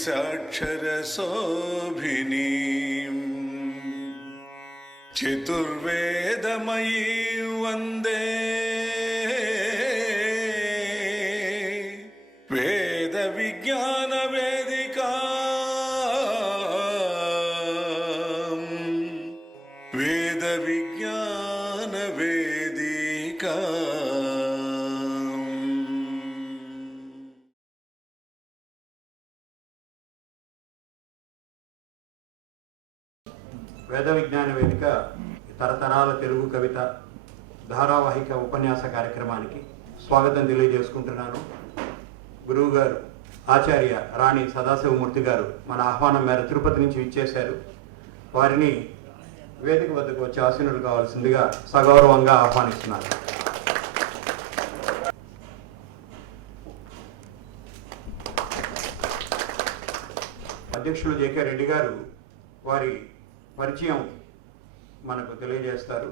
द्वादशाक्षरशोभिनीम् चतुर्वेदमयी वन्दे वेदविज्ञानवेदिका वेदविज्ञानवेदिका వేద విజ్ఞాన వేదిక తరతరాల తెలుగు కవిత ధారావాహిక ఉపన్యాస కార్యక్రమానికి స్వాగతం తెలియజేసుకుంటున్నాను. గురువు గారు ఆచార్య రాణి సదాశివమూర్తి గారు మన ఆహ్వానం మేర తిరుపతి నుంచి ఇచ్చేశారు. వారిని వేదిక వద్దకు వచ్చి ఆసీనులు కావాల్సిందిగా సగౌరవంగా ఆహ్వానిస్తున్నారు. అధ్యక్షులు జేకే రెడ్డి గారు వారి పరిచయం మనకు తెలియజేస్తారు.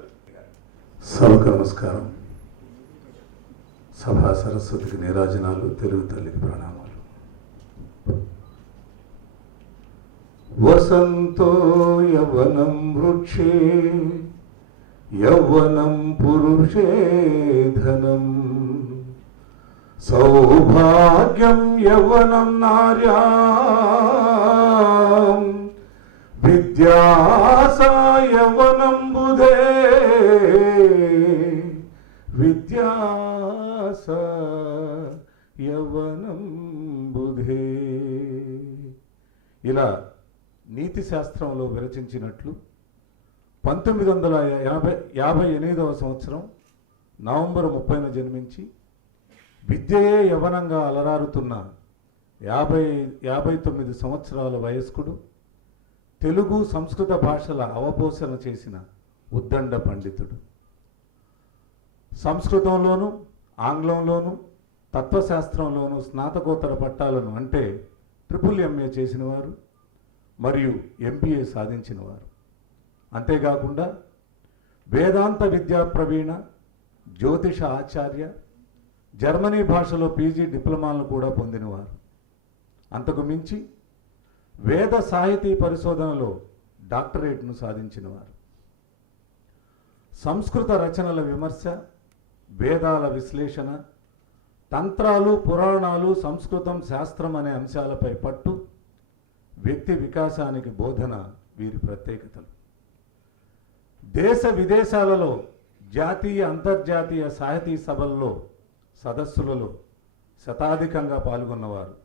సభకు నమస్కారం. సభా సరస్వతికి నీరాజనాలు, తెలుగు తల్లికి ప్రణామాలు. వసంతో యవనం వృక్షే యవ్వనం పురుషే ధనం సౌభాగ్యం యవ్వనం నార్యాం విద్యాసాయవనం బుధే విద్యాసయవనం బుధే. ఇలా నీతి శాస్త్రంలో విరచించినట్లు 1958వ సంవత్సరం నవంబర్ 30న జన్మించి విద్యయే యవనంగా అలరారుతున్న 59 సంవత్సరాల వయస్కుడు, తెలుగు సంస్కృత భాషల అవపోసన చేసిన ఉద్దండ పండితుడు. సంస్కృతంలోను ఆంగ్లంలోను తత్వశాస్త్రంలోను స్నాతకోత్తర పట్టాలను అంటే MA చేసినవారు మరియు MBA సాధించినవారు. అంతేకాకుండా వేదాంత విద్యా ప్రవీణ, జ్యోతిష ఆచార్య, జర్మనీ భాషలో PG డిప్లొమాలను కూడా పొందినవారు. అంతకు మించి వేద సాహితీ పరిశోధనలో డాక్టరేట్ను సాధించినవారు. సంస్కృత రచనల విమర్శ, వేదాల విశ్లేషణ, తంత్రాలు, పురాణాలు, సంస్కృతం, శాస్త్రం అనే అంశాలపై పట్టు, వ్యక్తి వికాసానికి బోధన వీరి ప్రత్యేకతలు. దేశ విదేశాలలో జాతీయ అంతర్జాతీయ సాహితీ సభల్లో, సదస్సులలో శతాధికంగా పాల్గొన్నవారు.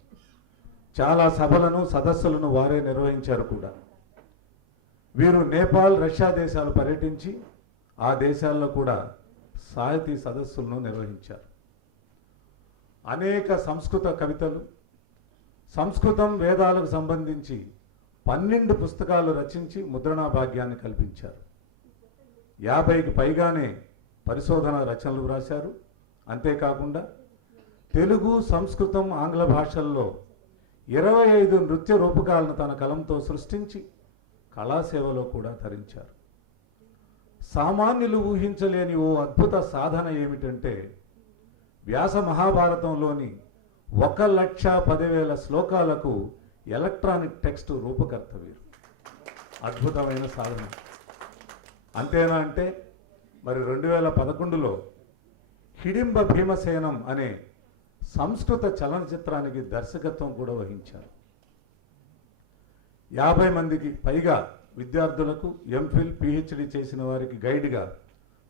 చాలా సభలను, సదస్సులను వారే నిర్వహించారు కూడా. వీరు నేపాల్, రష్యా దేశాలు పర్యటించి ఆ దేశాల్లో కూడా సాహితీ సదస్సులను నిర్వహించారు. అనేక సంస్కృత కవితలు, సంస్కృతం, వేదాలకు సంబంధించి 12 పుస్తకాలు రచించి ముద్రణా భాగ్యాన్ని కల్పించారు. 50కి పైగానే పరిశోధన రచనలు వ్రాశారు. అంతేకాకుండా తెలుగు, సంస్కృతం, ఆంగ్ల భాషల్లో 25 నృత్య రూపకాలను తన కలంతో సృష్టించి కళాసేవలో కూడా ధరించారు. సామాన్యులు ఊహించలేని ఓ అద్భుత సాధన ఏమిటంటే వ్యాస మహాభారతంలోని 1,10,000 శ్లోకాలకు ఎలక్ట్రానిక్ టెక్స్ట్ రూపకర్త వీరు. అద్భుతమైన సాధన. అంతేనా అంటే మరి 2011లో హిడింబ భీమసేనం అనే సంస్కృత చలనచిత్రానికి దర్శకత్వం కూడా వహించారు. 50 మందికి పైగా విద్యార్థులకు MPhil, PhD చేసిన వారికి గైడ్గా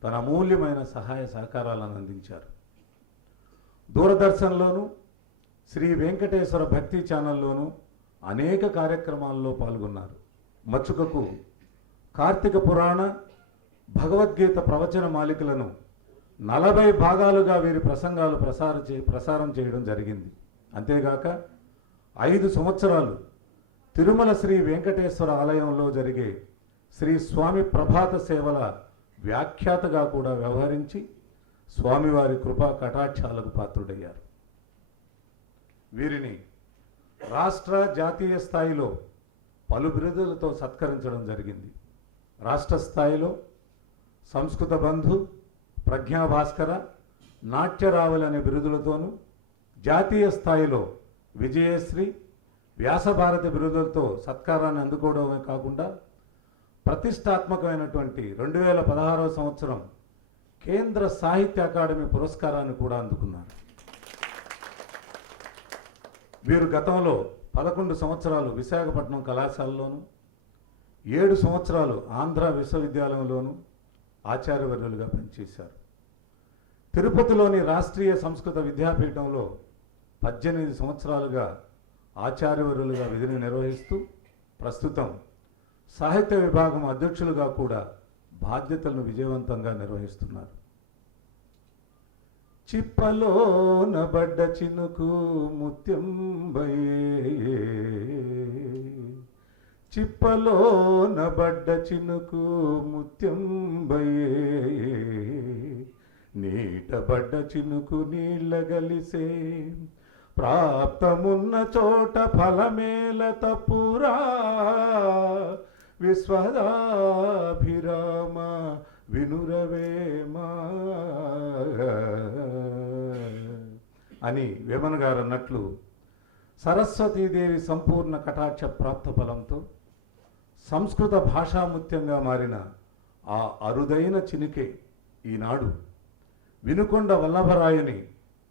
తన అమూల్యమైన సహాయ సహకారాలను అందించారు. దూరదర్శన్లోను, శ్రీ వెంకటేశ్వర భక్తి ఛానల్లోనూ అనేక కార్యక్రమాల్లో పాల్గొన్నారు. మచ్చుకకు కార్తీక పురాణ, భగవద్గీత ప్రవచన మాలికలను 40 భాగాలుగా వీరి ప్రసంగాలు ప్రసారం చేయడం జరిగింది. అంతేగాక 5 సంవత్సరాలు తిరుమల శ్రీ వెంకటేశ్వర ఆలయంలో జరిగే శ్రీ స్వామి ప్రభాత సేవల వ్యాఖ్యాతగా కూడా వ్యవహరించి స్వామివారి కృపా కటాక్షాలకు పాత్రుడయ్యారు. వీరిని రాష్ట్ర, జాతీయ స్థాయిలో పలు బిరుదులతో సత్కరించడం జరిగింది. రాష్ట్ర స్థాయిలో సంస్కృత బంధు, ప్రజ్ఞాభాస్కర, నాట్యరావులు అనే బిరుదులతోనూ, జాతీయ స్థాయిలో విజయశ్రీ, వ్యాసభారతి బిరుదులతో సత్కారాన్ని అందుకోవడమే కాకుండా ప్రతిష్టాత్మకమైనటువంటి 2016 సంవత్సరం కేంద్ర సాహిత్య అకాడమీ పురస్కారాన్ని కూడా అందుకున్నారు. వీరు గతంలో 11 సంవత్సరాలు విశాఖపట్నం కళాశాలలోను, 7 సంవత్సరాలు ఆంధ్ర విశ్వవిద్యాలయంలోను ఆచార్యవర్యులుగా పనిచేశారు. తిరుపతిలోని రాష్ట్రీయ సంస్కృత విద్యాపీఠంలో 18 సంవత్సరాలుగా ఆచార్యవర్యులుగా విధిని నిర్వహిస్తూ ప్రస్తుతం సాహిత్య విభాగం అధ్యక్షులుగా కూడా బాధ్యతలను విజయవంతంగా నిర్వహిస్తున్నారు. చిప్పలోన బడ్డ చినుకు ముత్యంబయే, చిప్పలోన బడ్డ చినుకు ముత్యంబయే, నీటబడ్డ చినుకు నీళ్ళ గలిసే, ప్రాప్తమున్న చోట ఫలమేల తప్పురా, విశ్వదాభిరామ వినురవేమా అని వేమన గారు అన్నట్లు సరస్వతీదేవి సంపూర్ణ కటాక్ష ప్రాప్త ఫలంతో సంస్కృత భాషాముత్యంగా మారిన ఆ అరుదైన చినికే ఈనాడు వినుకొండ వల్లభరాయుని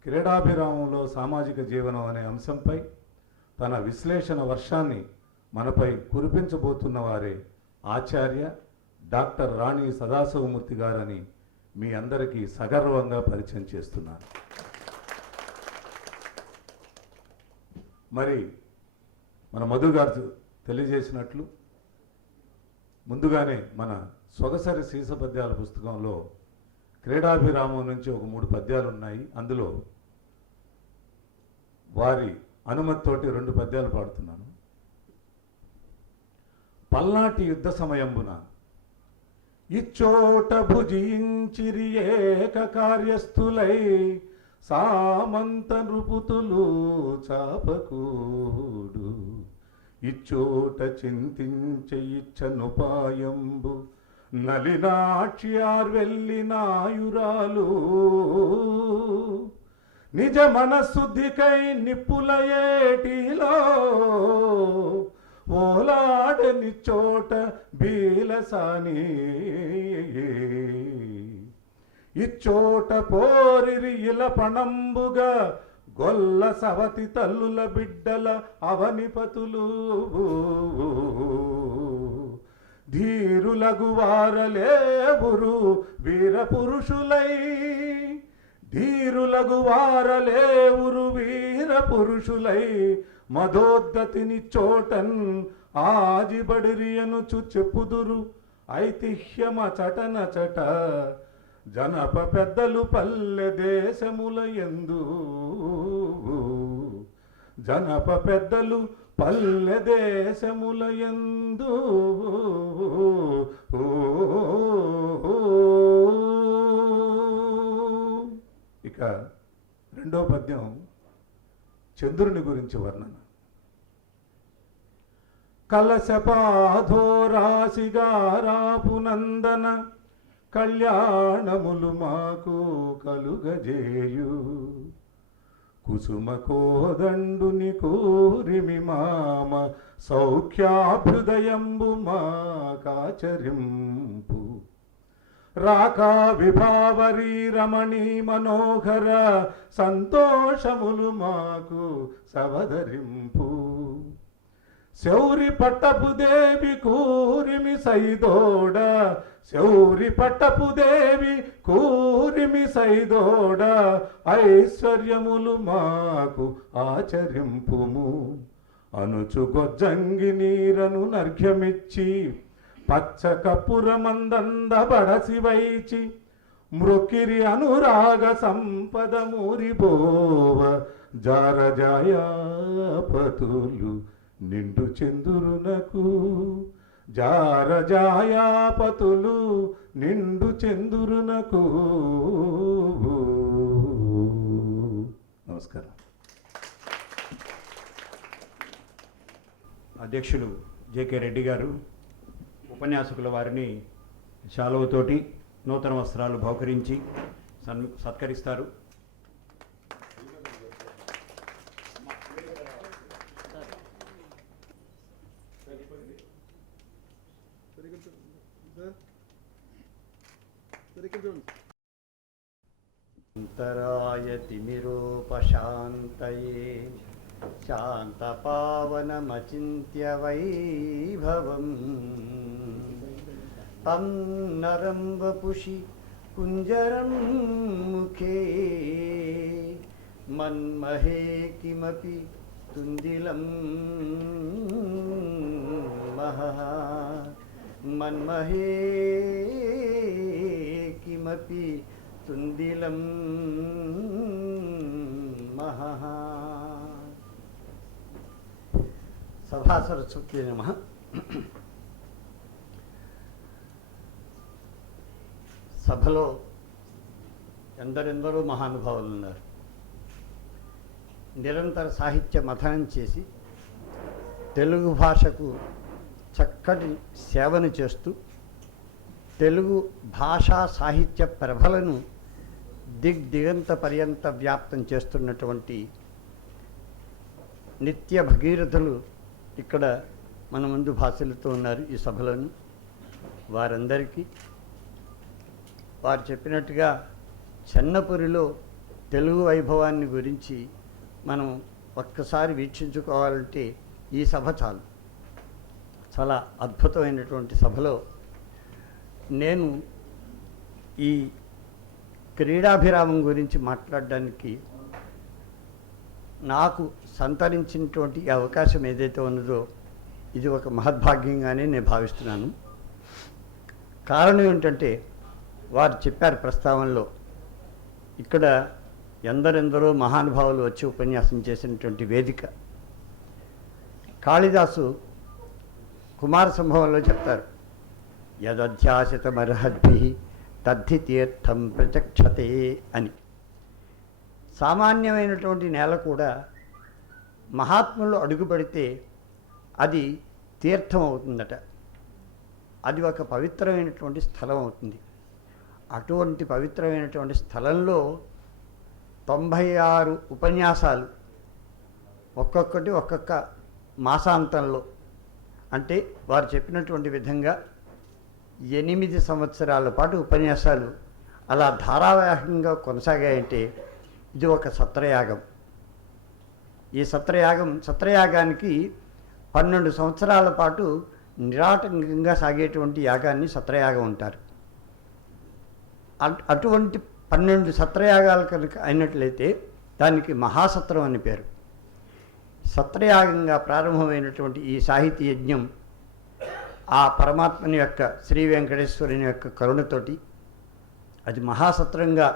క్రీడాభిరామంలో సామాజిక జీవనం అనే అంశంపై తన విశ్లేషణ వర్షాన్ని మనపై కురిపించబోతున్న వారే ఆచార్య డాక్టర్ రాణి సదాశివమూర్తి గారని మీ అందరికీ సగర్వంగా పరిచయం చేస్తున్నాను. మరి మన మధు గారు తెలియజేసినట్లు ముందుగానే మన సొగసరి సీస పద్యాల పుస్తకంలో క్రీడాభిరామం నుంచి ఒక 3 పద్యాలు ఉన్నాయి. అందులో వారి అనుమతితోటి 2 పద్యాలు పాడుతున్నాను. పల్నాటి యుద్ధ సమయంబున ఇచ్చోట భుజించిరి ఏక కార్యస్థులై, సామంత నృపుతులు చాపకూడు, ఇచ్చోట చింతించే ఇచ్చనుపాయంబు, నలినాక్షి ఆర్వెల్లి నాయురాలు, నిజ మనశుద్ధికై నిప్పుల ఏటిలో, ఓలాడని చోట బీలసాని, ఇచ్చోట పోరిరి ఇల పణంబుగా, గొల్ల సవతి తల్లుల బిడ్డల అవనిపతులు, ధీరులగు వారలేవురు వీర పురుషులై, ధీరులగు వారలేవురు వీర పురుషులై, మధోద్ధతిని చోటన్ ఆజిబడిరియను చెప్పుదురు ఐతిహ్యమ చటన చట, జనప పెద్దలు పల్లె దేశముల యందు, జనప పెద్దలు పల్లె దేశముల యందు. ఇక రెండో పద్యం చంద్రుని గురించి వర్ణన. కలశపాధోరాశిగారాపునందన, కళ్యాణములు మాకు కలుగజేయు, కుసుమ కోదండుని కూరిమి మామ, సౌఖ్యాభ్యుదయంబు మాకాచరింపు, రాకా విభావరీ రమణీ మనోహర, సంతోషములు మాకు సవదరింపు, శౌరి పట్టపు దేవి కూరిమి సైదోడ, శౌరి పట్టపు దేవి కూరిమి సైదోడ, ఐశ్వర్యములు మాకు ఆచరింపుము, అనుచు గొజ్జంగి నీరను నర్ఘ్యమిచ్చి, పచ్చ కపురమందంద బడసి వైచి, మృక్కిరి అనురాగ సంపద మురిబోవ, జారజాయాపతులు నిండు చందురునకు, జారజాయాపతులు నిండు చందురునకు. నమస్కారం. అధ్యక్షులు జేకే రెడ్డి గారు ఉపన్యాసకుల వారిని శాలువతోటి నూతన వస్త్రాలు బహుకరించి సత్కరిస్తారు. अंतरायतिमिरोपशान्तये शान्तपावनमचिन्त्य वैभवम् तं नरं वपुषि कुञ्जरं मुखे मन्महे किमपि तुन्दिलं महः मन्महे किमपि तुन्दिलं महः। సభా సరస్వతి నమః. సభలో ఎందరెందరో మహానుభావులు ఉన్నారు. నిరంతర సాహిత్య మథనం చేసి తెలుగు భాషకు చక్కటి సేవను చేస్తూ తెలుగు భాషా సాహిత్య ప్రభలను దిగ్దిగంత పర్యంత వ్యాప్తం చేస్తున్నటువంటి నిత్య భగీరథులు ఇక్కడ మన ముందు భాషలతో ఉన్నారు ఈ సభలోని. వారందరికీ వారు చెప్పినట్టుగా చెన్నపురిలో తెలుగు వైభవాన్ని గురించి మనం ఒక్కసారి వీక్షించుకోవాలంటే ఈ సభ చాలు. చాలా అద్భుతమైనటువంటి సభలో నేను ఈ క్రీడాభిరామం గురించి మాట్లాడడానికి నాకు సంతరించినటువంటి ఈ అవకాశం ఏదైతే ఉన్నదో ఇది ఒక మహద్భాగ్యంగానే నేను భావిస్తున్నాను. కారణం ఏంటంటే వారు చెప్పారు ప్రస్తావనలో ఇక్కడ ఎందరెందరో మహానుభావులు వచ్చి ఉపన్యాసం చేసినటువంటి వేదిక. కాళిదాసు కుమార సంభవంలో చెప్తారు, యదధ్యాసితమర్హద్భిః తద్ధి తీర్థం ప్రచక్షతే అని. సామాన్యమైనటువంటి నేల కూడా మహాత్ములు అడుగుపెడితే అది తీర్థం అవుతుందట. అది ఒక పవిత్రమైనటువంటి స్థలం అవుతుంది. అటువంటి పవిత్రమైనటువంటి స్థలంలో 96 ఉపన్యాసాలు ఒక్కొక్కటి ఒక్కొక్క మాసాంతంలో, అంటే వారు చెప్పినటువంటి విధంగా 8 సంవత్సరాల పాటు ఉపన్యాసాలు అలా ధారావాహికంగా కొనసాగాయంటే ఇది ఒక సత్రయాగం. ఈ సత్రయాగానికి 12 సంవత్సరాల పాటు నిరాటంకంగా సాగేటువంటి యాగాన్ని సత్రయాగం అంటారు. అటువంటి 12 సత్రయాగాలు కనుక అయినట్లయితే దానికి మహాసత్రం అని పేరు. సత్రయాగంగా ప్రారంభమైనటువంటి ఈ సాహితీ యజ్ఞం ఆ పరమాత్మని యొక్క శ్రీ వెంకటేశ్వరుని యొక్క కరుణతోటి అది మహాసత్రంగా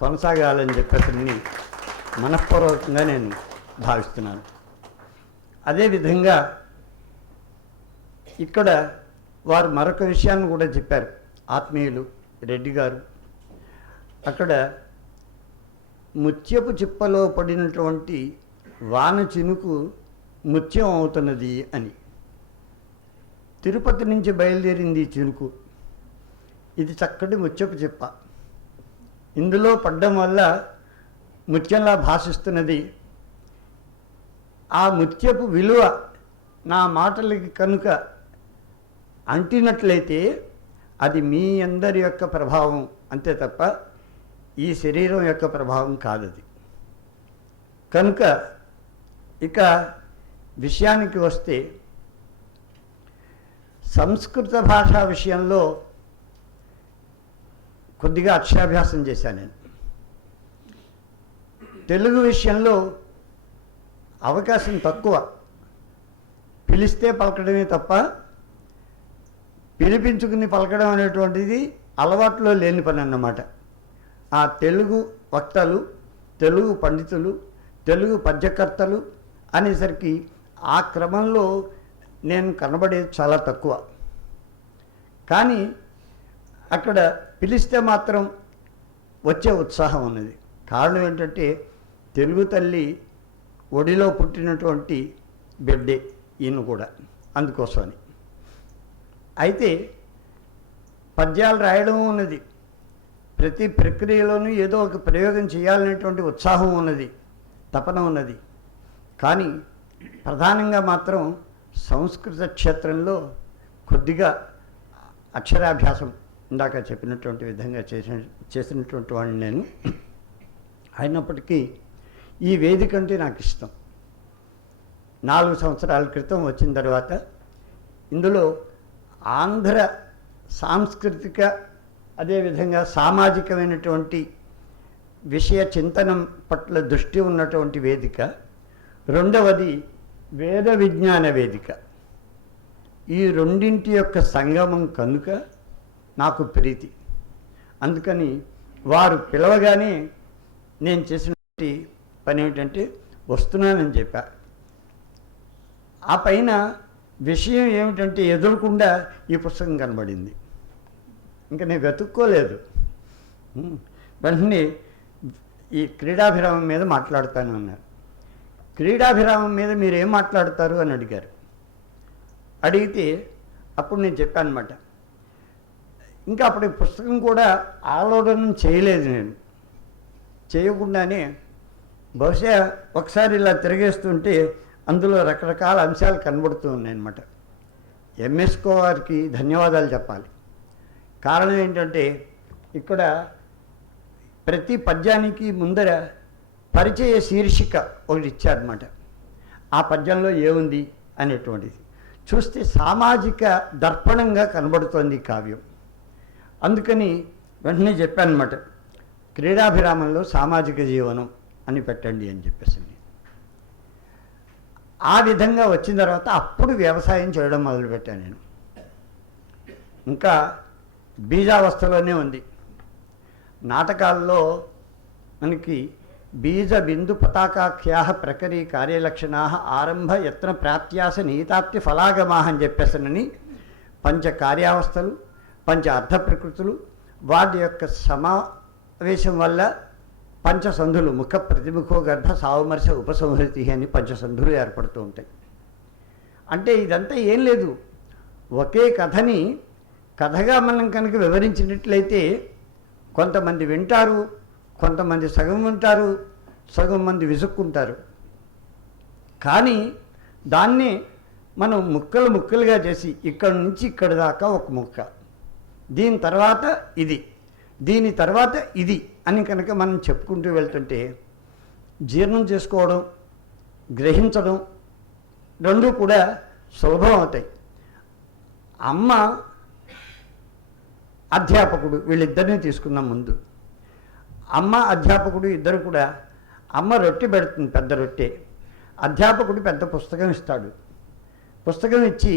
కొనసాగాలని చెప్పేసి మనఃపూర్వకంగా నేను భావిస్తున్నాను. అదేవిధంగా ఇక్కడ వారు మరొక విషయాన్ని కూడా చెప్పారు. ఆత్మీయులు రెడ్డి గారు అక్కడ ముత్యపు చిప్పలో పడినటువంటి వాన చినుకు ముత్యం అవుతున్నది అని. తిరుపతి నుంచి బయలుదేరింది చినుకు. ఇది చక్కటి ముత్యపు చిప్ప. ఇందులో పడ్డం వల్ల ముత్యంలా భాషిస్తున్నది. ఆ ముత్యపు విలువ నా మాటలకి కనుక అంటినట్లయితే అది మీ అందరి యొక్క ప్రభావం అంతే తప్ప ఈ శరీరం యొక్క ప్రభావం కాదది. కనుక ఇక విషయానికి వస్తే సంస్కృత భాషా విషయంలో కొద్దిగా అక్షరాభ్యాసం చేశాను నేను. తెలుగు విషయంలో అవకాశం తక్కువ. పిలిస్తే పలకడమే తప్ప పిలిపించుకుని పలకడం అనేటువంటిది అలవాట్లో లేని పని అన్నమాట. ఆ తెలుగు వక్తలు, తెలుగు పండితులు, తెలుగు పద్యకర్తలు అనేసరికి ఆ క్రమంలో నేను కనబడేది చాలా తక్కువ. కానీ అక్కడ పిలిస్తే మాత్రం వచ్చే ఉత్సాహం ఉన్నది. కారణం ఏంటంటే తెలుగు తల్లి ఒడిలో పుట్టినటువంటి బిడ్డే ఈయన కూడా, అందుకోసమని. అయితే పద్యాలు రాయడం ఉన్నది, ప్రతి ప్రక్రియలోనూ ఏదో ఒక ప్రయోగం చేయాలనేటువంటి ఉత్సాహం ఉన్నది, తపన ఉన్నది. కానీ ప్రధానంగా మాత్రం సంస్కృత క్షేత్రంలో కొద్దిగా అక్షరాభ్యాసం ఇందాక చెప్పినటువంటి విధంగా చేసినటువంటి వాడిని నేను. అయినప్పటికీ ఈ వేదిక అంటే నాకు ఇష్టం. 4 సంవత్సరాల క్రితం వచ్చిన తర్వాత ఇందులో ఆంధ్ర సాంస్కృతిక అదేవిధంగా సామాజికమైనటువంటి విషయ చింతనం పట్ల దృష్టి ఉన్నటువంటి వేదిక, రెండవది వేద విజ్ఞాన వేదిక. ఈ రెండింటి యొక్క సంగమం కనుక నాకు ప్రీతి. అందుకని వారు పిలవగానే నేను చేసినటువంటి పని ఏమిటంటే వస్తున్నానని చెప్పా. ఆ పైన విషయం ఏమిటంటే ఎదురకుండా ఈ పుస్తకం కనబడింది. ఇంకా నేను వెతుక్కోలేదు. వెంటనే ఈ క్రీడాభిరామం మీద మాట్లాడుతాను అన్నారు. క్రీడాభిరామం మీద మీరు ఏం మాట్లాడతారు అని అడిగారు. అడిగితే అప్పుడు నేను చెప్పాను అనమాట. ఇంకా అప్పుడు ఈ పుస్తకం కూడా ఆలోచన చేయలేదు. నేను చేయకుండానే బహుశా ఒకసారి ఇలా తిరిగేస్తుంటే అందులో రకరకాల అంశాలు కనబడుతూ ఉన్నాయన్నమాట. ఎంఎస్కో వారికి ధన్యవాదాలు చెప్పాలి. కారణం ఏంటంటే ఇక్కడ ప్రతి పద్యానికి ముందర పరిచయ శీర్షిక ఒకటి ఇచ్చారన్నమాట. ఆ పద్యంలో ఏముంది అనేటువంటిది చూస్తే సామాజిక దర్పణంగా కనబడుతోంది కావ్యం. అందుకని వెంటనే చెప్పానమాట, క్రీడాభిరామంలో సామాజిక జీవనం అని పెట్టండి అని చెప్పేసి. ఆ విధంగా వచ్చిన తర్వాత అప్పుడు వ్యవసాయం చేయడం మొదలుపెట్టాను నేను. ఇంకా బీజావస్థలోనే ఉంది. నాటకాల్లో మనకి బీజ బిందు పతాకాఖ్యా ప్రకరీ కార్యలక్షణా ఆరంభ యత్న ప్రాత్యాస నీతాప్తి ఫలాగమా అని చెప్పేసనని పంచ కార్యావస్థలు, పంచ అర్ధ ప్రకృతులు, వాటి యొక్క సమావేశం వల్ల పంచసంధులు ముఖ ప్రతిముఖో గర్భ సావమర్శ ఉపసంహృతి అని పంచసంధులు ఏర్పడుతూ ఉంటాయి. అంటే ఇదంతా ఏం లేదు, ఒకే కథని కథగా మనం కనుక వివరించినట్లయితే కొంతమంది వింటారు, కొంతమంది సగం వింటారు, సగం మంది విసుక్కుంటారు. కానీ దాన్ని మనం ముక్కలు ముక్కలుగా చేసి ఇక్కడి నుంచి ఇక్కడి దాకా ఒక ముక్క, దీని తర్వాత ఇది, దీని తర్వాత ఇది అని కనుక మనం చెప్పుకుంటూ వెళ్తుంటే జీర్ణం చేసుకోవడం, గ్రహించడం రెండూ కూడా సులభం అవుతాయి. అమ్మ అధ్యాపకుడు వీళ్ళిద్దరినీ తీసుకున్నాం ముందు. అమ్మ అధ్యాపకుడు ఇద్దరు కూడా, అమ్మ రొట్టె పెడుతుంది, పెద్ద రొట్టె. అధ్యాపకుడు పెద్ద పుస్తకం ఇస్తాడు. పుస్తకం ఇచ్చి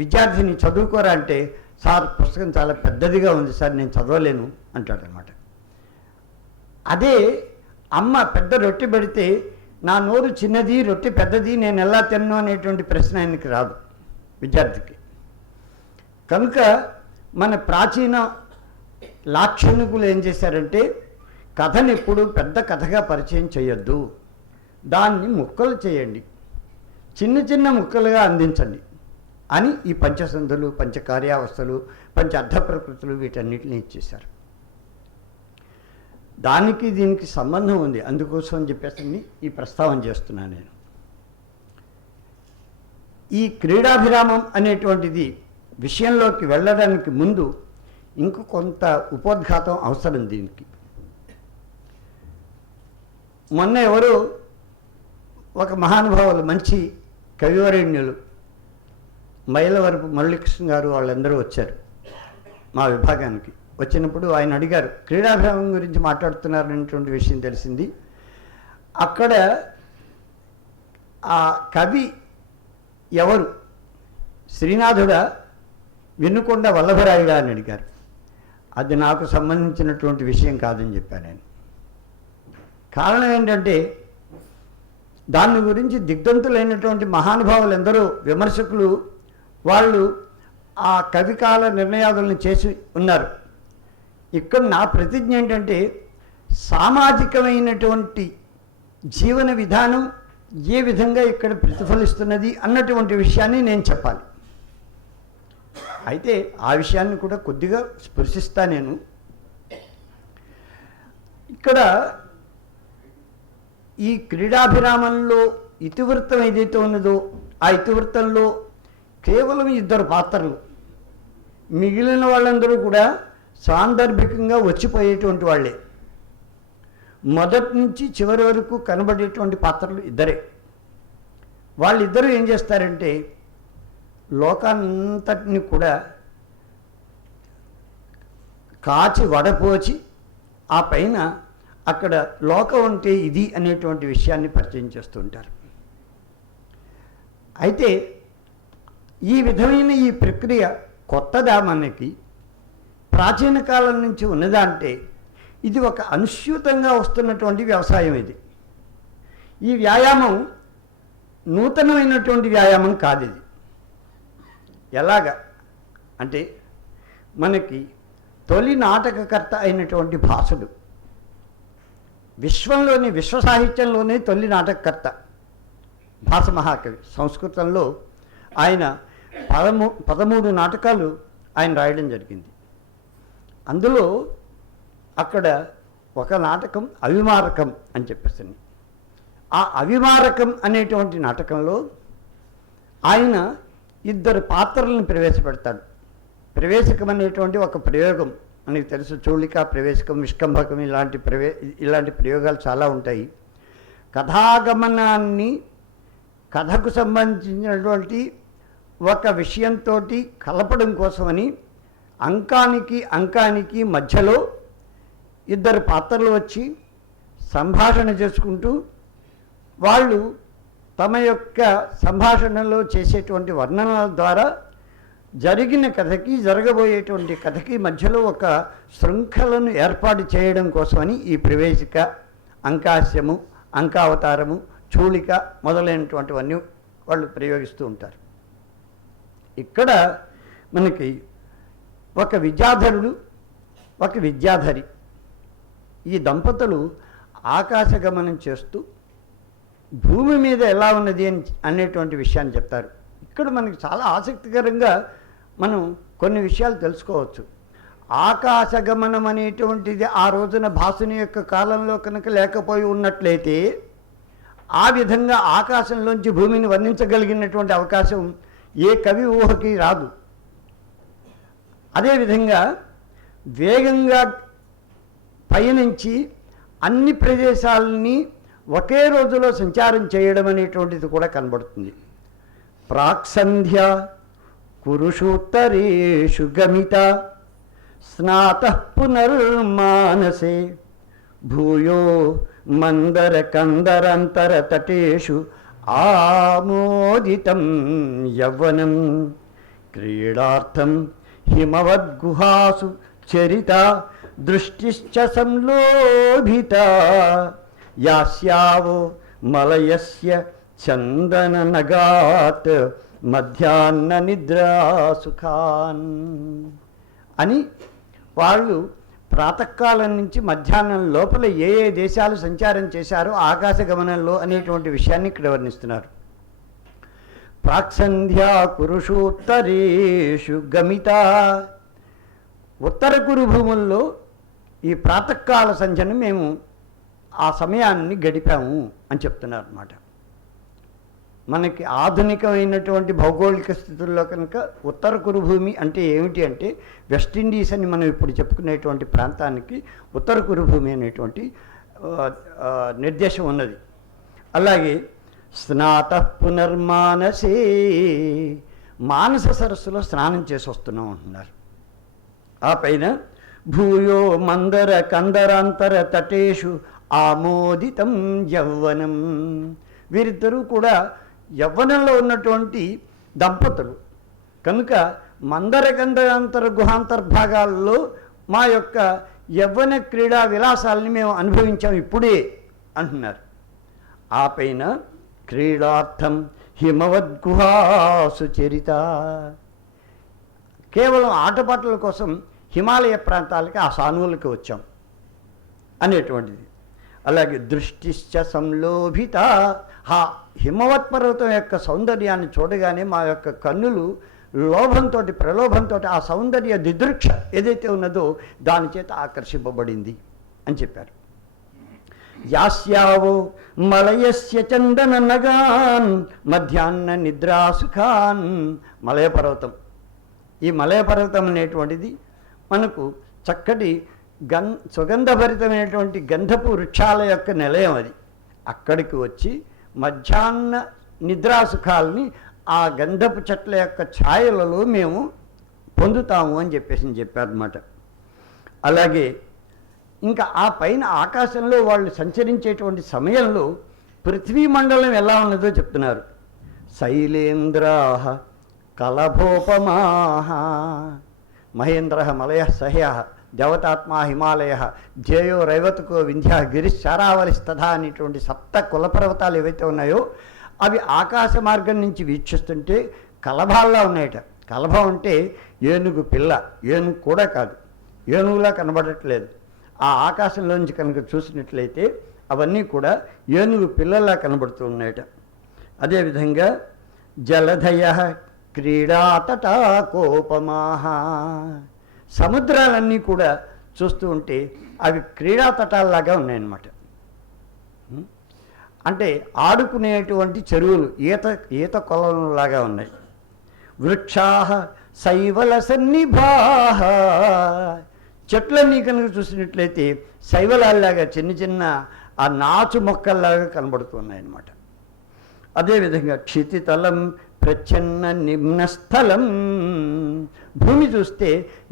విద్యార్థిని చదువుకోరా అంటే, సార్ పుస్తకం చాలా పెద్దదిగా ఉంది సార్, నేను చదవలేను అంటాడనమాట. అదే అమ్మ పెద్ద రొట్టె పెడితే నా నోరు చిన్నది, రొట్టె పెద్దది, నేను ఎలా తిన్ను అనేటువంటి ప్రశ్న ఆయనకి రాదు విద్యార్థికి. కనుక మన ప్రాచీన లాక్షణికులు ఏం చేశారంటే కథని ఎప్పుడు పెద్ద కథగా పరిచయం చేయొద్దు, దాన్ని ముక్కలు చేయండి, చిన్న చిన్న ముక్కలుగా అందించండి అని ఈ పంచసంధులు, పంచకార్యావస్థలు, పంచ అర్ధ ప్రకృతులు వీటన్నిటిని ఇచ్చేశారు. దానికి దీనికి సంబంధం ఉంది, అందుకోసం అని చెప్పేసి ఈ ప్రస్తావన చేస్తున్నాను నేను. ఈ క్రీడాభిరామం అనేటువంటిది విషయంలోకి వెళ్ళడానికి ముందు ఇంకో కొంత ఉపోద్ఘాతం అవసరం దీనికి. మొన్న ఎవరు ఒక మహానుభావులు, మంచి కవివరేణ్యులు మైలవరపు మురళీకృష్ణ గారు వాళ్ళందరూ వచ్చారు మా విభాగానికి. వచ్చినప్పుడు ఆయన అడిగారు, క్రీడాభిరామం గురించి మాట్లాడుతున్నారనేటువంటి విషయం తెలిసింది. అక్కడ ఆ కవి ఎవరు, శ్రీనాథుడా వినుకొండ వల్లభరాయుడా అని అడిగారు. అది నాకు సంబంధించినటువంటి విషయం కాదని చెప్పాను నేను. కారణం ఏంటంటే దాని గురించి దిగ్ధంతులైనటువంటి మహానుభావులు ఎందరో విమర్శకులు వాళ్ళు ఆ కవికాల నిర్ణయాలను చేసి ఉన్నారు. ఇక్కడ నా ప్రతిజ్ఞ ఏంటంటే సామాజికమైనటువంటి జీవన విధానం ఏ విధంగా ఇక్కడ ప్రతిఫలిస్తున్నది అన్నటువంటి విషయాన్ని నేను చెప్పాలి. అయితే ఆ విషయాన్ని కూడా కొద్దిగా స్పృశిస్తా నేను. ఇక్కడ ఈ క్రీడాభిరామంలో ఇతివృత్తం ఏదైతే ఉన్నదో ఆ ఇతివృత్తంలో కేవలం 2 పాత్రలు, మిగిలిన వాళ్ళందరూ కూడా సాందర్భికంగా వచ్చిపోయేటువంటి వాళ్ళే. మొదటి నుంచి చివరి వరకు కనబడేటువంటి పాత్రలు ఇద్దరే. వాళ్ళిద్దరూ ఏం చేస్తారంటే లోకాన్నంతటిని కూడా కాచి వడపోచి ఆ పైన అక్కడ లోకం అంటే ఇది అనేటువంటి విషయాన్ని పరిచయం చేస్తుంటారు. అయితే ఈ విధమైన ఈ ప్రక్రియ కొత్తదా మనకి, ప్రాచీన కాలం నుంచి ఉన్నదా అంటే ఇది ఒక అనుస్యూతంగా వస్తున్నటువంటి వ్యవసాయం. ఇది ఈ వ్యాయామం నూతనమైనటువంటి వ్యాయామం కాదు. ఇది ఎలాగా అంటే మనకి తొలి నాటకకర్త అయినటువంటి భాసుడు, విశ్వంలోని విశ్వ సాహిత్యంలోనే తొలి నాటకకర్త భాస మహాకవి. సంస్కృతంలో ఆయన 13 నాటకాలు ఆయన రాయడం జరిగింది. అందులో అక్కడ ఒక నాటకం అవిమారకం అని చెప్పేసింది. ఆ అవిమారకం అనేటువంటి నాటకంలో ఆయన 2 పాత్రలను ప్రవేశపెడతాడు. ప్రవేశకం అనేటువంటి ఒక ప్రయోగం మనకి తెలుసు. చూళిక, ప్రవేశకం, విష్కంభకం ఇలాంటి ప్రయోగాలు చాలా ఉంటాయి. కథాగమనాన్ని, కథకు సంబంధించినటువంటి ఒక విషయంతో కలపడం కోసమని అంకానికి మధ్యలో 2 పాత్రలు వచ్చి సంభాషణ చేసుకుంటూ వాళ్ళు తమ యొక్క సంభాషణలో చేసేటువంటి వర్ణనల ద్వారా జరిగిన కథకి, జరగబోయేటువంటి కథకి మధ్యలో ఒక శృంఖలను ఏర్పాటు చేయడం కోసమని ఈ ప్రవేశిక, అంకాస్యము, అంకావతారము, చూళిక మొదలైనటువంటివన్నీ వాళ్ళు ప్రయోగిస్తూ ఉంటారు. ఇక్కడ మనకి ఒక విద్యాధరుడు, ఒక విద్యాధరి, ఈ దంపతులు ఆకాశగమనం చేస్తూ భూమి మీద ఎలా ఉన్నది అనేటువంటి విషయాన్ని చెప్తారు. ఇక్కడ మనకి చాలా ఆసక్తికరంగా మనం కొన్ని విషయాలు తెలుసుకోవచ్చు. ఆకాశగమనం అనేటువంటిది ఆ రోజున భాసుని యొక్క కాలంలో కనుక లేకపోయి ఉన్నట్లయితే ఆ విధంగా ఆకాశంలోంచి భూమిని వర్ణించగలిగినటువంటి అవకాశం ఏ కవి ఊహకి రాదు. అదేవిధంగా వేగంగా పయనించి అన్ని ప్రదేశాలని ఒకే రోజులో సంచారం చేయడం అనేటువంటిది కూడా కనబడుతుంది. ప్రాక్సంధ్య కురుషోత్తరేషు గమిత స్నాతః పునర్మానసే భూయో మందర కందరంతర తటేషు ఆమోదితం యవ్వనం క్రీడార్థం హిమవద్గుహాసు చరిత దృష్టిశ్చ సంలోభిత యాస్యావో మలయస్య చందన నగాత్ మధ్యాహ్న నిద్రాసుఖాన్ అని వాళ్ళు ప్రాతకాలం నుంచి మధ్యాహ్నం లోపల ఏ ఏ దేశాలు సంచారం చేశారో ఆకాశ గమనంలో అనేటువంటి విషయాన్ని ఇక్కడ వర్ణిస్తున్నారు. ప్రాక్సంధ్యా కురుషోత్తరేషు గమిత, ఉత్తర కురు భూముల్లో ఈ ప్రాతకాల సంధ్యను మేము ఆ సమయాన్ని గడిపాము అని చెప్తున్నారు అన్నమాట. మనకి ఆధునికమైనటువంటి భౌగోళిక స్థితుల్లో కనుక ఉత్తర కురుభూమి అంటే ఏమిటి అంటే వెస్ట్ ఇండీస్ అని మనం ఇప్పుడు చెప్పుకునేటువంటి ప్రాంతానికి ఉత్తర కురుభూమి అనేటువంటి నిర్దేశం ఉన్నది. అలాగే స్నాత పునర్మానసే, మానస సరస్సులో స్నానం చేసి వస్తున్నాం అంటున్నారు. ఆ పైన భూయో మందర కందరాంతర తటేషు ఆమోదితం యవ్వనం, వీరిద్దరూ కూడా యవ్వనంలో ఉన్నటువంటి దంపతులు కనుక మందర కందరాంతర గుహాంతర్భాగాల్లో మా యొక్క యవ్వన క్రీడా విలాసాలని మేము అనుభవించాం ఇప్పుడే అంటున్నారు. ఆ పైన క్రీడార్థం హిమవద్గుహాసు చరిత, కేవలం ఆటపాటల కోసం హిమాలయ ప్రాంతాలకి ఆ సానువులకి వచ్చాం అనేటువంటిది. అలాగే దృష్టిశ్చ సంలోభిత, ఆ హిమవత్ పర్వతం యొక్క సౌందర్యాన్ని చూడగానే మా యొక్క కన్నులు లోభంతో, ప్రలోభంతో ఆ సౌందర్య దిదృక్ష ఏదైతే ఉన్నదో దాని చేత ఆకర్షింపబడింది అని చెప్పారు. యాస్యావో మలయస్య చందన నగాన్ మధ్యాహ్న నిద్రాసుఖాన్, మలయ పర్వతం ఈ మలయ పర్వతం అనేటువంటిది మనకు చక్కటి సుగంధభరితమైనటువంటి గంధపు వృక్షాల యొక్క నిలయం అది. అక్కడికి వచ్చి మధ్యాహ్న నిద్రాసుఖాలని ఆ గంధపు చెట్ల యొక్క ఛాయలలో మేము పొందుతాము అని చెప్పారన్నమాట. అలాగే ఇంకా ఆ పైన ఆకాశంలో వాళ్ళు సంచరించేటువంటి సమయంలో పృథ్వీ మండలం ఎలా ఉన్నదో చెప్తున్నారు. శైలేంద్రాః కలభోపమాః మహేంద్రః మలయః సహ్యః దేవతాత్మా హిమాలయ ధ్యేయో రైవతుకో వింధ్య గిరిశారావలిస్తథా అనేటువంటి 7 కులపర్వతాలు ఏవైతే ఉన్నాయో అవి ఆకాశ మార్గం నుంచి వీక్షిస్తుంటే కలభాల్లా ఉన్నాయట. కలభం అంటే ఏనుగు పిల్ల, ఏనుగు కూడా కాదు, ఏనుగులా కనబడట్లేదు. ఆ ఆకాశంలోంచి కనుక చూసినట్లయితే అవన్నీ కూడా ఏనుగు పిల్లలా కనబడుతూ ఉన్నాయట. అదేవిధంగా జలధయ క్రీడాతటాకోపమాహ సముద్రాలన్నీ కూడా చూస్తూ ఉంటే అవి క్రీడాతటాల్లాగా ఉన్నాయన్నమాట. అంటే ఆడుకునేటువంటి చెరువులు, ఈత కొలలాగా ఉన్నాయి. వృక్షాః శైవల సన్నిభాః చెట్లన్నీ కనుక చూసినట్లయితే శైవలాల్లాగా చిన్న చిన్న ఆ నాచు మొక్కల్లాగా కనబడుతున్నాయన్నమాట. అదేవిధంగా క్షితితలం ప్రచ్ఛన్న నిమ్నస్థలం భూమి చూస్తే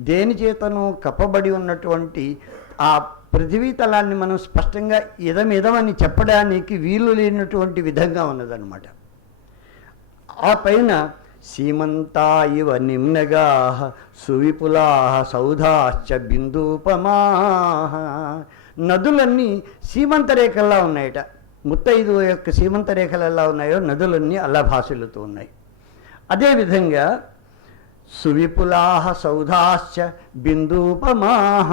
దేని చేతను కప్పబడి ఉన్నటువంటి ఆ పృథివీ తలాన్ని మనం స్పష్టంగా ఇదమిదమని చెప్పడానికి వీలు లేనటువంటి విధంగా ఉన్నదన్నమాట. ఆ పైన సీమంతా ఇవ నిమ్నగా సువిపులా సౌధాశ్చ బిందూపమా నదులన్నీ సీమంతరేఖల్లా ఉన్నాయట. ముత్తైదు యొక్క సీమంతరేఖలు ఎలా ఉన్నాయో నదులన్నీ అలా భాషలుతూ ఉన్నాయి. అదేవిధంగా సువిపులాహ సౌధాశ్చ బిందూపమాహ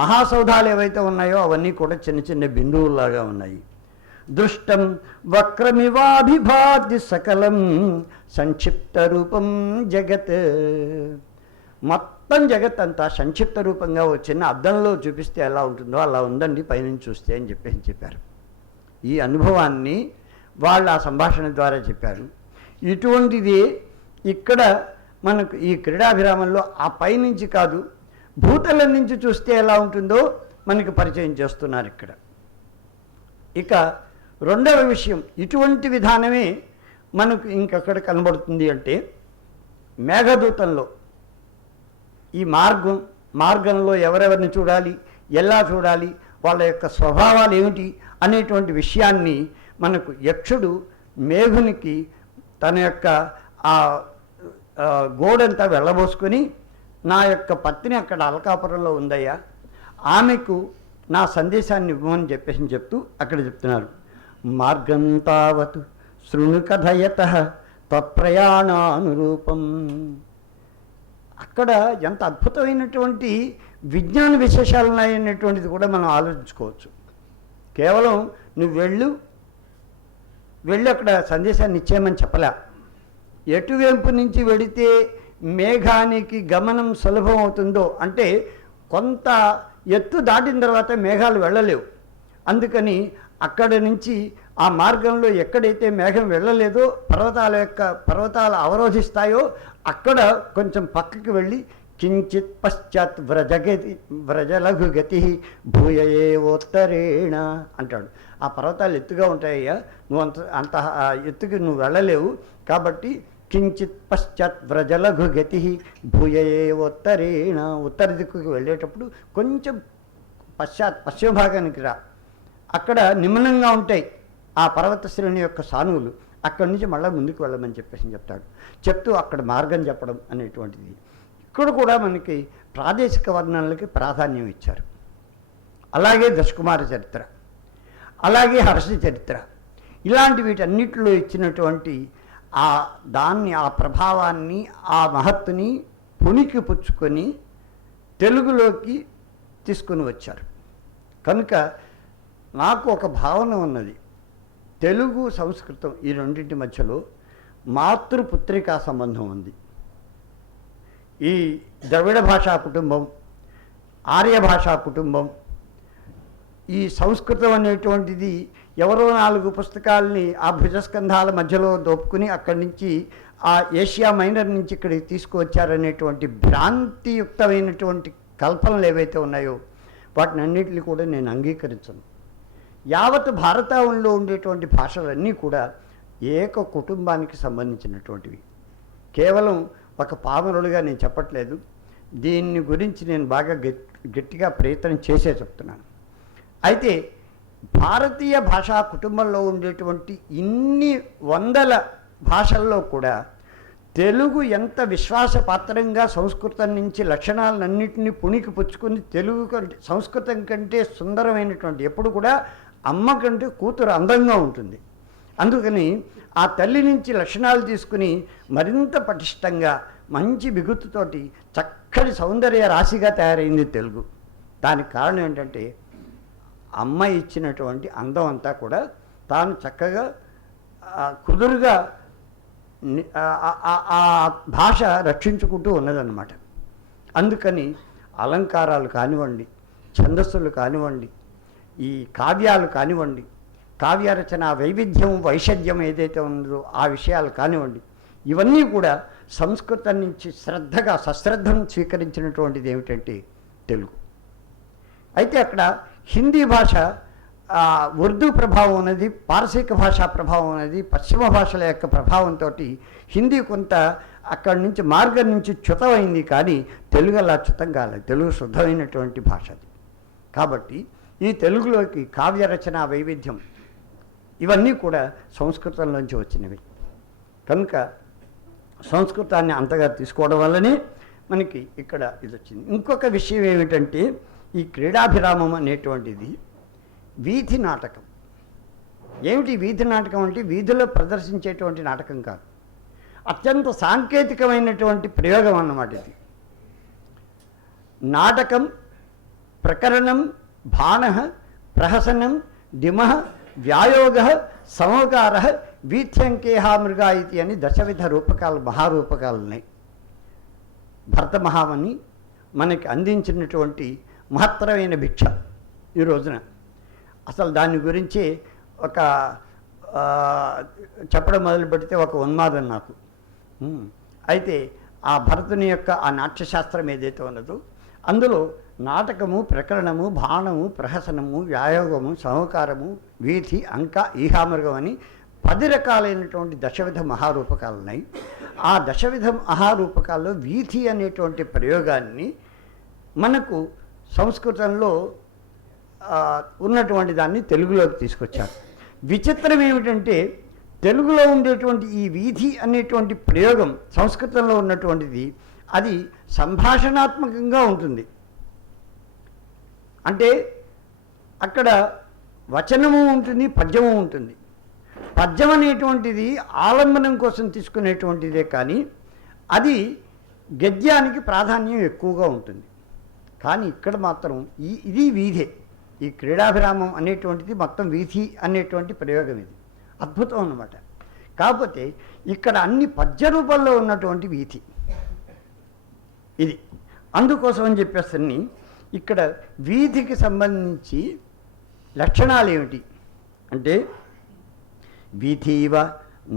మహాసౌధాలు ఏవైతే ఉన్నాయో అవన్నీ కూడా చిన్న చిన్న బిందువుల్లాగా ఉన్నాయి. దృష్టం వక్రమివాభిభాతి సకలం సంక్షిప్త రూపం జగత్ మొత్తం జగత్ అంతా సంక్షిప్త రూపంగా వచ్చిన అద్దంలో చూపిస్తే ఎలా ఉంటుందో అలా ఉందండి పైనుంచి చూస్తే అని చెప్పారు. ఈ అనుభవాన్ని వాళ్ళు ఆ సంభాషణ ద్వారా చెప్పారు. ఇటువంటిది ఇక్కడ మనకు ఈ క్రీడాభిరామంలో ఆ పైనుంచి కాదు భూతలం నుంచి చూస్తే ఎలా ఉంటుందో మనకు పరిచయం చేస్తున్నారు ఇక్కడ. ఇక రెండవ విషయం, ఇటువంటి విధానమే మనకు ఇంకెక్కడ కనబడుతుంది అంటే మేఘదూతంలో ఈ మార్గంలో ఎవరెవరిని చూడాలి, ఎలా చూడాలి, వాళ్ళ యొక్క స్వభావాలు ఏమిటి అనేటువంటి విషయాన్ని మనకు యక్షుడు మేఘునికి తన యొక్క ఆ గోడంతా వెళ్ళబోసుకొని నా యొక్క పత్ని అక్కడ అల్కాపురంలో ఉందయ్యా, ఆమెకు నా సందేశాన్ని ఇవ్వమని చెప్తూ అక్కడ చెప్తున్నారు. మార్గం తావత్ శృణు కథయతః తత్ప్రయాణానురూపం. అక్కడ ఎంత అద్భుతమైనటువంటి విజ్ఞాన విశేషాలు ఉన్నాయనేటువంటిది కూడా మనం ఆలోచించుకోవచ్చు. కేవలం నువ్వు వెళ్ళి అక్కడ సందేశాన్ని ఇచ్చేయమని చెప్పలే. ఎటువైపు నుంచి వెడితే మేఘానికి గమనం సులభం అవుతుందో, అంటే కొంత ఎత్తు దాటిన తర్వాత మేఘాలు వెళ్ళలేవు. అందుకని అక్కడి నుంచి ఆ మార్గంలో ఎక్కడైతే మేఘం వెళ్ళలేదో పర్వతాలు అవరోధిస్తాయో అక్కడ కొంచెం పక్కకి వెళ్ళి కించిత్ పశ్చాత్ వ్రజలఘుగతి భూయేవోత్తరేణ అంటాడు. ఆ పర్వతాలు ఎత్తుగా ఉంటాయ్యా, నువ్వు అంత ఎత్తుకి నువ్వు వెళ్ళలేవు, కాబట్టి కించిత్ పశ్చాత్ వ్రజలఘుగతి భూయేవోత్తరేణ ఉత్తర దిక్కుకి వెళ్ళేటప్పుడు కొంచెం పశ్చిమ భాగానికి రా, అక్కడ నిమ్మనంగా ఉంటాయి ఆ పర్వత శ్రేణి యొక్క సానువులు, అక్కడి నుంచి మళ్ళీ ముందుకు వెళ్ళమని చెప్తూ అక్కడ మార్గం చెప్పడం అనేటువంటిది. ఇక్కడ కూడా మనకి ప్రాదేశిక వర్ణనలకి ప్రాధాన్యం ఇచ్చారు. అలాగే దశకుమార చరిత్ర, అలాగే హర్ష చరిత్ర, ఇలాంటి వీటన్నిటిలో ఇచ్చినటువంటి ఆ ప్రభావాన్ని ఆ మహత్తుని పునికి పుచ్చుకొని తెలుగులోకి తీసుకొని వచ్చారు. కనుక నాకు ఒక భావన ఉన్నది, తెలుగు సంస్కృతం ఈ రెండింటి మధ్యలో మాతృపుత్రికా సంబంధం ఉంది. ఈ ద్రవిడ భాషా కుటుంబం, ఆర్య భాషా కుటుంబం, ఈ సంస్కృతం అనేటువంటిది ఎవరో 4 పుస్తకాలని ఆ భుజస్కంధాల మధ్యలో దోపుకుని అక్కడి నుంచి ఆ ఏషియా మైనర్ నుంచి ఇక్కడికి తీసుకువచ్చారనేటువంటి భ్రాంతియుక్తమైనటువంటి కల్పనలు ఏవైతే ఉన్నాయో వాటిని అన్నింటినీ కూడా నేను అంగీకరించను. యావత్ భారతావనిలో ఉండేటువంటి భాషలన్నీ కూడా ఏక కుటుంబానికి సంబంధించినటువంటివి. కేవలం ఒక పామరుడుగా నేను చెప్పట్లేదు, దీన్ని గురించి నేను బాగా గట్టిగా ప్రయత్నం చేసే చెప్తున్నాను. అయితే భారతీయ భాషా కుటుంబంలో ఉండేటువంటి ఇన్ని వందల భాషల్లో కూడా తెలుగు ఎంత విశ్వాసపాత్రంగా సంస్కృతం నుంచి లక్షణాలన్నింటినీ పుణికి పుచ్చుకొని తెలుగు కంటే సంస్కృతం కంటే సుందరమైనటువంటి, ఎప్పుడు కూడా అమ్మ కంటే కూతురు అందంగా ఉంటుంది. అందుకని ఆ తల్లి నుంచి లక్షణాలు తీసుకుని మరింత పటిష్టంగా మంచి బిగుతుతోటి చక్కటి సౌందర్య రాశిగా తయారైంది తెలుగు. దానికి కారణం ఏంటంటే అమ్మ ఇచ్చినటువంటి అందం అంతా కూడా తాను చక్కగా కుదురుగా ఆ భాష రక్షించుకుంటూ ఉన్నదన్నమాట. అందుకని అలంకారాలు కానివ్వండి, ఛందస్సులు కానివ్వండి, ఈ కావ్యాలు కానివ్వండి, కావ్యరచన వైవిధ్యం వైషధ్యం ఏదైతే ఉందో ఆ విషయాలు కానివ్వండి, ఇవన్నీ కూడా సంస్కృతం నుంచి శ్రద్ధగా సశ్రద్ధం స్వీకరించినటువంటిది ఏమిటంటే తెలుగు. అయితే అక్కడ హిందీ భాష ఉర్దూ ప్రభావం అనేది, పారసీక భాషా ప్రభావం అనేది, పశ్చిమ భాషల యొక్క ప్రభావంతో హిందీ కొంత అక్కడి నుంచి మార్గం నుంచి చ్యుతమైంది. కానీ తెలుగు అలా చ్యుతం కాలేదు, తెలుగు శుద్ధమైనటువంటి భాష అది. కాబట్టి ఈ తెలుగులోకి కావ్యరచన వైవిధ్యం ఇవన్నీ కూడా సంస్కృతంలోంచి వచ్చినవి. కనుక సంస్కృతాన్ని అంతగా తీసుకోవడం వల్లనే మనకి ఇక్కడ ఇది వచ్చింది. ఇంకొక విషయం ఏమిటంటే ఈ క్రీడాభిరామం అనేటువంటిది వీధి నాటకం. ఏమిటి వీధి నాటకం అంటే వీధిలో ప్రదర్శించేటువంటి నాటకం కాదు, అత్యంత సాంకేతికమైనటువంటి ప్రయోగం అన్నమాట ఇది. నాటకం, ప్రకరణం, బాణ, ప్రహసనం, డిమ, వ్యాయోగ, సమకార, వీథ్యంకేహ మృగా ఇది అని దశవిధ రూపకాలు, మహారూపకాలు ఉన్నాయి. భరత మహామని మనకి అందించినటువంటి మహత్తరమైన భిక్ష ఈ రోజున. అసలు దాని గురించి ఒక చెప్పడం మొదలు పెడితే ఒక ఉన్మాదం నాకు. అయితే ఆ భరతుని యొక్క ఆ నాట్యశాస్త్రం ఏదైతే ఉన్నదో అందులో నాటకము, ప్రకరణము, బాణము, ప్రహసనము, వ్యాయోగము, సమకారము, వీథి, అంక, ఈహామృగం అని 10 రకాలైనటువంటి దశవిధ మహారూపకాలు ఉన్నాయి. ఆ దశవిధ మహారూపకాల్లో వీథి అనేటువంటి ప్రయోగాన్ని మనకు సంస్కృతంలో ఉన్నటువంటి దాన్ని తెలుగులోకి తీసుకొచ్చారు. విచిత్రం ఏమిటంటే తెలుగులో ఉండేటువంటి ఈ వీధి అనేటువంటి ప్రయోగం సంస్కృతంలో ఉన్నటువంటిది అది సంభాషణాత్మకంగా ఉంటుంది. అంటే అక్కడ వచనము ఉంటుంది, పద్యము ఉంటుంది. పద్యం అనేటువంటిది ఆలంబనం కోసం తీసుకునేటువంటిదే, కానీ అది గద్యానికి ప్రాధాన్యం ఎక్కువగా ఉంటుంది. కానీ ఇక్కడ మాత్రం ఇది వీధే. ఈ క్రీడాభిరామం అనేటువంటిది మొత్తం వీధి అనేటువంటి ప్రయోగం. ఇది అద్భుతం అన్నమాట. కాకపోతే ఇక్కడ అన్ని పద్య రూపంలో ఉన్నటువంటి వీధి ఇది. అందుకోసం అని చెప్పేసరి ఇక్కడ వీధికి సంబంధించి లక్షణాలు ఏమిటి అంటే వీధీవ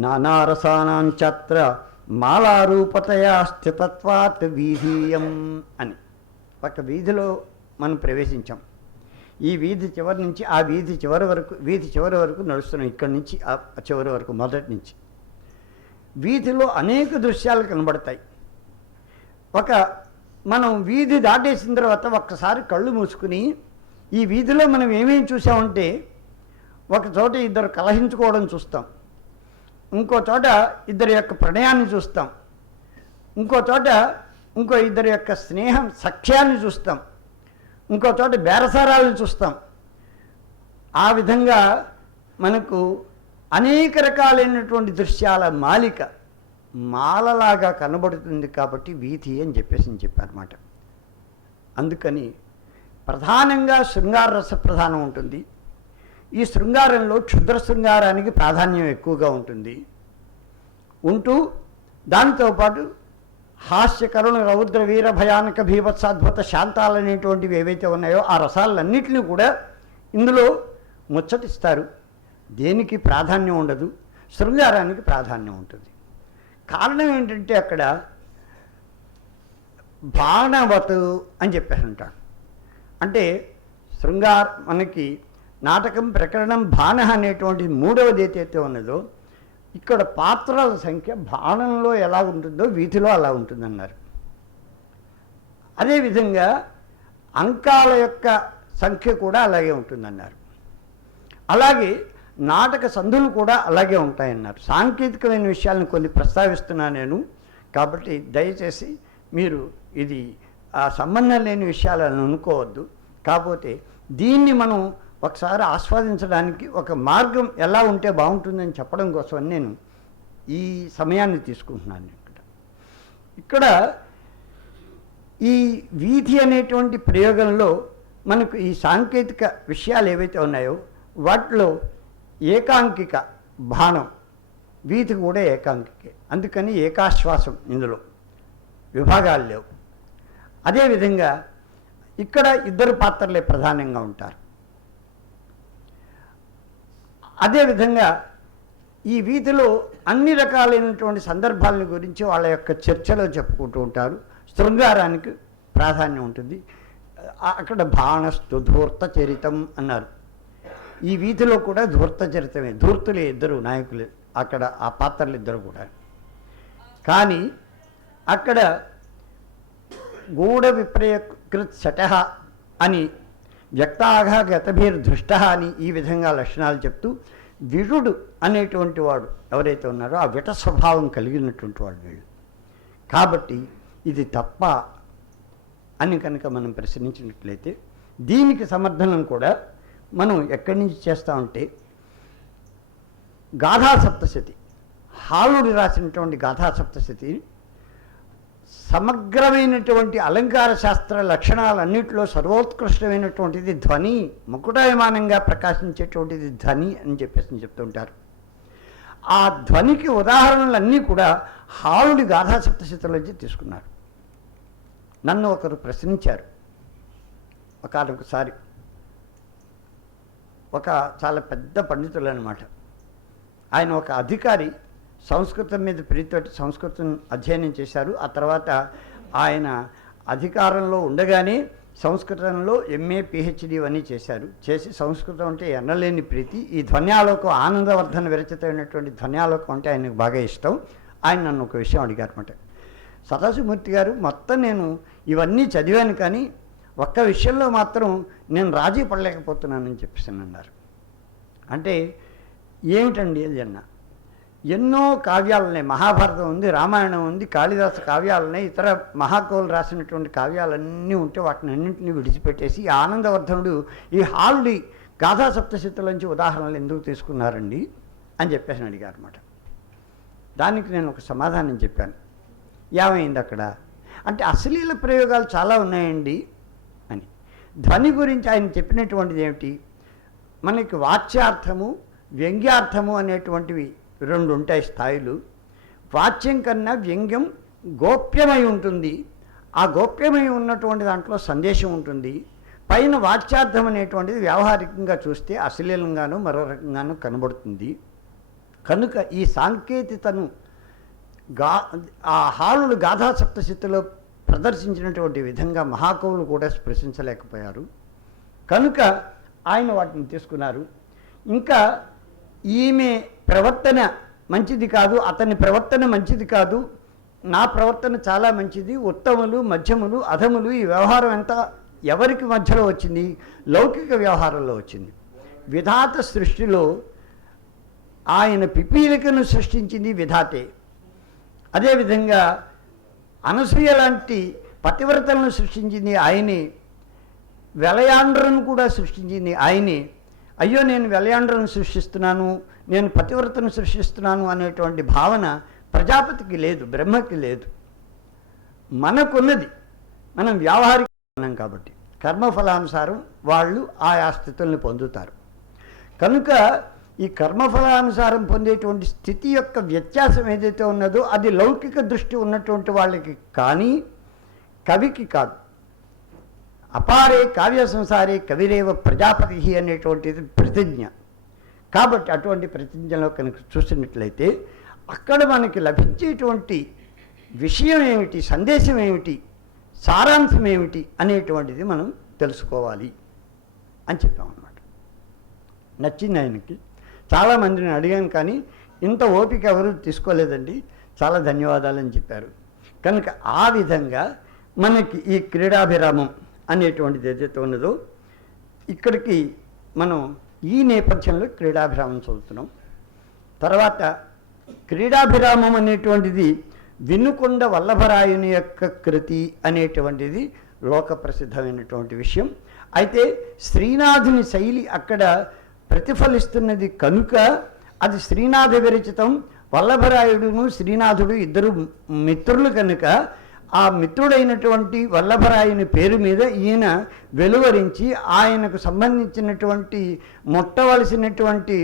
నానారసానాంచత్ర మాలారూపతయా స్థితత్వాత్ వీధీయం అని. ఒక వీధిలో మనం ప్రవేశించాం. ఈ వీధి చివరి నుంచి ఆ వీధి చివరి వరకు నడుస్తున్నాం. ఇక్కడి నుంచి ఆ చివరి వరకు, మొదటి నుంచి. వీధిలో అనేక దృశ్యాలు కనబడతాయి. మనం వీధి దాటేసిన తర్వాత ఒక్కసారి కళ్ళు మూసుకుని ఈ వీధిలో మనం ఏమేమి చూసామంటే ఒక చోట ఇద్దరు కలహించుకోవడం చూస్తాం, ఇంకో చోట ఇద్దరి యొక్క ప్రణయాన్ని చూస్తాం, ఇంకో చోట ఇంకో ఇద్దరి యొక్క స్నేహం సఖ్యాన్ని చూస్తాం, ఇంకో చోట బేరసారాలను చూస్తాం. ఆ విధంగా మనకు అనేక రకాలైనటువంటి దృశ్యాల మాలలాగా కనబడుతుంది. కాబట్టి వీధి అని చెప్పారన్నమాట. అందుకని ప్రధానంగా శృంగార రస ప్రధానం ఉంటుంది. ఈ శృంగారంలో క్షుద్ర శృంగారానికి ప్రాధాన్యం ఎక్కువగా ఉంటూ దాంతోపాటు హాస్య, కరుణ, రౌద్ర, వీర, భయానక, భీభత్సాద్భుత శాంతాలనేటువంటివి ఏవైతే ఉన్నాయో ఆ రసాలన్నింటినీ కూడా ఇందులో ముచ్చటిస్తారు. దేనికి ప్రాధాన్యం ఉండదు, శృంగారానికి ప్రాధాన్యం ఉంటుంది. కారణం ఏంటంటే అక్కడ బాణవతు అని చెప్పేసి అంటాడు. అంటే మనకి నాటకం ప్రకరణం బాణ అనేటువంటి మూడవది ఏదైతే ఉన్నదో ఇక్కడ పాత్రల సంఖ్య బాణంలో ఎలా ఉంటుందో వీధిలో అలా ఉంటుందన్నారు. అదేవిధంగా అంకాల యొక్క సంఖ్య కూడా అలాగే ఉంటుందన్నారు. అలాగే నాటక సంధులు కూడా అలాగే ఉంటాయన్నారు. సాంకేతికమైన విషయాలను కొన్ని ప్రస్తావిస్తున్నాను నేను, కాబట్టి దయచేసి మీరు ఇది ఆ సంబంధం లేని విషయాలను అనుకోవద్దు. కాకపోతే దీన్ని మనం ఒకసారి ఆస్వాదించడానికి ఒక మార్గం ఎలా ఉంటే బాగుంటుందని చెప్పడం కోసం నేను ఈ సమయాన్ని తీసుకుంటున్నాను. ఇక్కడ ఈ వీధి అనేటువంటి ప్రయోగంలో మనకు ఈ సాంకేతిక విషయాలు ఏవైతే ఉన్నాయో వాటిలో ఏకాంకిక బాణం, వీధి కూడా ఏకాంకికే, అందుకని ఏకాశ్వాసం, ఇందులో విభాగాలు లేవు. అదేవిధంగా ఇక్కడ ఇద్దరు పాత్రలే ప్రధానంగా ఉంటారు. అదేవిధంగా ఈ వీధిలో అన్ని రకాలైనటువంటి సందర్భాల గురించి వాళ్ళ యొక్క చర్చలో చెప్పుకుంటూ ఉంటారు. శృంగారానికి ప్రాధాన్యం ఉంటుంది. అక్కడ బాణస్తు ధూర్త చరితం అన్నారు. ఈ వీధిలో కూడా ధూర్త చరితమే, ధూర్తులే ఇద్దరు నాయకులు అక్కడ, ఆ పాత్రలు ఇద్దరు కూడా. కానీ అక్కడ గూఢ విప్రయకృత్ శట అని, వ్యక్తాఘ గతభీర్ధృష్ట అని ఈ విధంగా లక్షణాలు చెప్తూ విరుడు అనేటువంటి వాడు ఎవరైతే ఉన్నారో ఆ విట స్వభావం కలిగినటువంటి వాడు వీళ్ళు. కాబట్టి ఇది తప్ప అని కనుక మనం ప్రశ్నించినట్లయితే దీనికి సమర్థనం కూడా మనం ఎక్కడి నుంచి చేస్తామంటే గాథాసప్తశతి, హాలుడు రాసినటువంటి గాథాసప్తశతి సమగ్రమైనటువంటి అలంకార శాస్త్ర లక్షణాలన్నింటిలో సర్వోత్కృష్టమైనటువంటిది ధ్వని, ముకుటాయమానంగా ప్రకాశించేటువంటిది ధ్వని అని చెప్పేసి చెప్తుంటారు. ఆ ధ్వనికి ఉదాహరణలన్నీ కూడా హాలుడి గాథాసప్తశతిలోంచి తీసుకున్నారు. నన్ను ఒకరు ప్రశ్నించారు ఒకసారి, ఒక చాలా పెద్ద పండితులు అన్నమాట. ఆయన ఒక అధికారి, సంస్కృతం మీద ప్రీతితోటి సంస్కృతం అధ్యయనం చేశారు. ఆ తర్వాత ఆయన అధికారంలో ఉండగానే సంస్కృతంలో ఎంఏ పిహెచ్డి అని చేశారు. చేసి సంస్కృతం అంటే ఎన్నలేని ప్రీతి, ఈ ధ్వన్యాలోకం ఆనందవర్ధన విరచితమైనటువంటి ధ్వన్యాలోకం అంటే ఆయనకు బాగా ఇష్టం. ఆయన నన్ను ఒక విషయం అడిగారన్నమాట. సదాశివమూర్తి గారు, మొత్తం నేను ఇవన్నీ చదివాను కానీ ఒక్క విషయంలో మాత్రం నేను రాజీ పడలేకపోతున్నానని చెప్పేసి అన్నారు. అంటే ఏమిటండి అది అన్న? ఎన్నో కావ్యాలున్నాయి, మహాభారతం ఉంది, రామాయణం ఉంది, కాళిదాస కావ్యాలున్నాయి, ఇతర మహాకవులు రాసినటువంటి కావ్యాలన్నీ ఉంటే వాటిని అన్నింటినీ విడిచిపెట్టేసి ఆనందవర్ధనుడు ఈ హాలుడి గాథా సప్తశతిలోంచి ఉదాహరణలు ఎందుకు తీసుకున్నారండి అని చెప్పేసి అడిగారు అన్నమాట. దానికి నేను ఒక సమాధానం చెప్పాను. ఏమైంది అక్కడ అంటే అశ్లీల ప్రయోగాలు చాలా ఉన్నాయండి అని. ధ్వని గురించి ఆయన చెప్పినటువంటిది ఏమిటి, మనకి వాచ్యార్థము వ్యంగ్యార్థము అనేటువంటివి రెండు ఉంటాయి స్థాయిలు. వాచ్యం కన్నా వ్యంగ్యం గోప్యమై ఉంటుంది. ఆ గోప్యమై ఉన్నటువంటి దాంట్లో సందేశం ఉంటుంది. పైన వాచ్యార్థం అనేటువంటిది వ్యావహారికంగా చూస్తే అశ్లీలంగానూ మరో రకంగానూ కనబడుతుంది. కనుక ఈ సాంకేతికతను ఆ హాలుడు గాథా సప్తశతిలో ప్రదర్శించినటువంటి విధంగా మహాకవులు కూడా స్పృశించలేకపోయారు. కనుక ఆయన వాటిని తీసుకున్నారు. ఇంకా ఈమె ప్రవర్తన మంచిది కాదు, అతని ప్రవర్తన మంచిది కాదు, నా ప్రవర్తన చాలా మంచిది, ఉత్తములు మధ్యములు అధములు, ఈ వ్యవహారం ఎంత ఎవరికి మధ్యలో వచ్చింది? లౌకిక వ్యవహారంలో వచ్చింది. విధాత సృష్టిలో ఆయన పిపీలికను సృష్టించింది విధాతే. అదేవిధంగా అనసూయ లాంటి పతివ్రతలను సృష్టించింది ఆయనే. వెలయాండ్రను కూడా సృష్టించింది ఆయనే. అయ్యో నేను వెలయాండ్రను సృష్టిస్తున్నాను, నేను పతివ్రతను సృష్టిస్తున్నాను అనేటువంటి భావన ప్రజాపతికి లేదు, బ్రహ్మకి లేదు. మనకున్నది, మనం వ్యావహారికం కాబట్టి కర్మఫలానుసారం వాళ్ళు ఆయా స్థితుల్ని పొందుతారు. కనుక ఈ కర్మఫలానుసారం పొందేటువంటి స్థితి యొక్క వ్యత్యాసం ఏదైతే ఉన్నదో అది లౌకిక దృష్టి ఉన్నటువంటి వాళ్ళకి కానీ కవికి కాదు. అపారే కావ్య సంసారే కవిరేవ ప్రజాపతి అనేటువంటిది ప్రతిజ్ఞ. కాబట్టి అటువంటి ప్రతిజ్ఞలో కనుక చూసినట్లయితే అక్కడ మనకి లభించేటువంటి విషయం ఏమిటి, సందేశం ఏమిటి, సారాంశం ఏమిటి అనేటువంటిది మనం తెలుసుకోవాలి అని చెప్పామన్నమాట. నచ్చింది ఆయనకి. చాలామందిని అడిగాను కానీ ఇంత ఓపిక ఎవరు తీసుకోలేదండి, చాలా ధన్యవాదాలు అని చెప్పారు. కనుక ఆ విధంగా మనకి ఈ క్రీడాభిరామం అనేటువంటిది ఏదైతే ఉన్నదో ఇక్కడికి మనం ఈ నేపథ్యంలో క్రీడాభిరామం చదువుతున్నాం. తర్వాత క్రీడాభిరామం అనేటువంటిది వినుకొండ వల్లభరాయుని యొక్క కృతి అనేటువంటిది లోక ప్రసిద్ధమైనటువంటి విషయం. అయితే శ్రీనాథుని శైలి అక్కడ ప్రతిఫలిస్తున్నది కనుక అది శ్రీనాథ విరచితం. వల్లభరాయుడును శ్రీనాథుడు ఇద్దరు మిత్రులు కనుక ఆ మిత్రుడైనటువంటి వల్లభరాయుని పేరు మీద ఈయన వెలువరించి ఆయనకు సంబంధించినటువంటి ముట్టవలసినటువంటి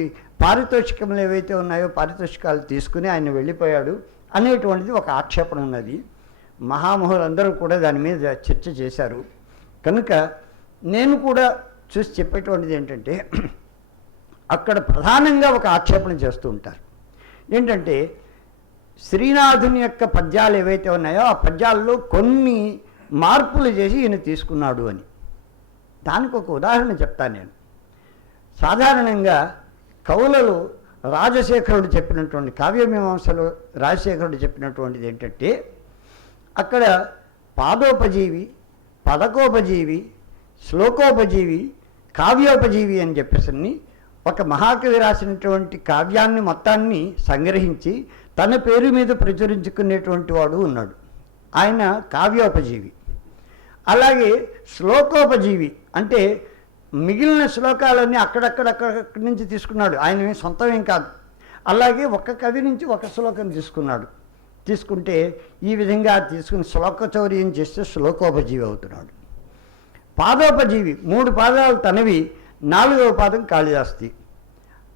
పారితోషికములు ఏవైతే ఉన్నాయో పారితోషికాలు తీసుకుని ఆయన వెళ్ళిపోయాడు అనేటువంటిది ఒక ఆక్షేపణ ఉన్నది. మహామహులందరూ కూడా దాని మీద చర్చ చేశారు. కనుక నేను కూడా చూసి చెప్పేటువంటిది ఏంటంటే అక్కడ ప్రధానంగా ఒక ఆక్షేపణ చేస్తూ ఉంటారు. ఏంటంటే శ్రీనాథుని యొక్క పద్యాలు ఏవైతే ఉన్నాయో ఆ పద్యాల్లో కొన్ని మార్పులు చేసి ఈయన తీసుకున్నాడు అని. దానికి ఒక ఉదాహరణ చెప్తాను నేను. సాధారణంగా కవులలో రాజశేఖరుడు చెప్పినటువంటి కావ్యమీమాంసలో రాజశేఖరుడు చెప్పినటువంటిది ఏంటంటే అక్కడ పాదోపజీవి, పదకోపజీవి, శ్లోకోపజీవి, కావ్యోపజీవి అని చెప్పేసి ఒక మహాకవి రాసినటువంటి కావ్యాన్ని మొత్తాన్ని సంగ్రహించి తన పేరు మీద ప్రచురించుకునేటువంటి వాడు ఉన్నాడు, ఆయన కావ్యోపజీవి. అలాగే శ్లోకోపజీవి అంటే మిగిలిన శ్లోకాలన్నీ అక్కడక్కడి నుంచి తీసుకున్నాడు, ఆయన సొంతమేం కాదు. అలాగే ఒక కవి నుంచి ఒక శ్లోకం తీసుకుంటే ఈ విధంగా తీసుకుని శ్లోకచౌర్యం చేస్తే శ్లోకోపజీవి అవుతున్నాడు. పాదోపజీవి 3 పాదాలు తనవి, 4వ పాదం కాళిదాస్తి.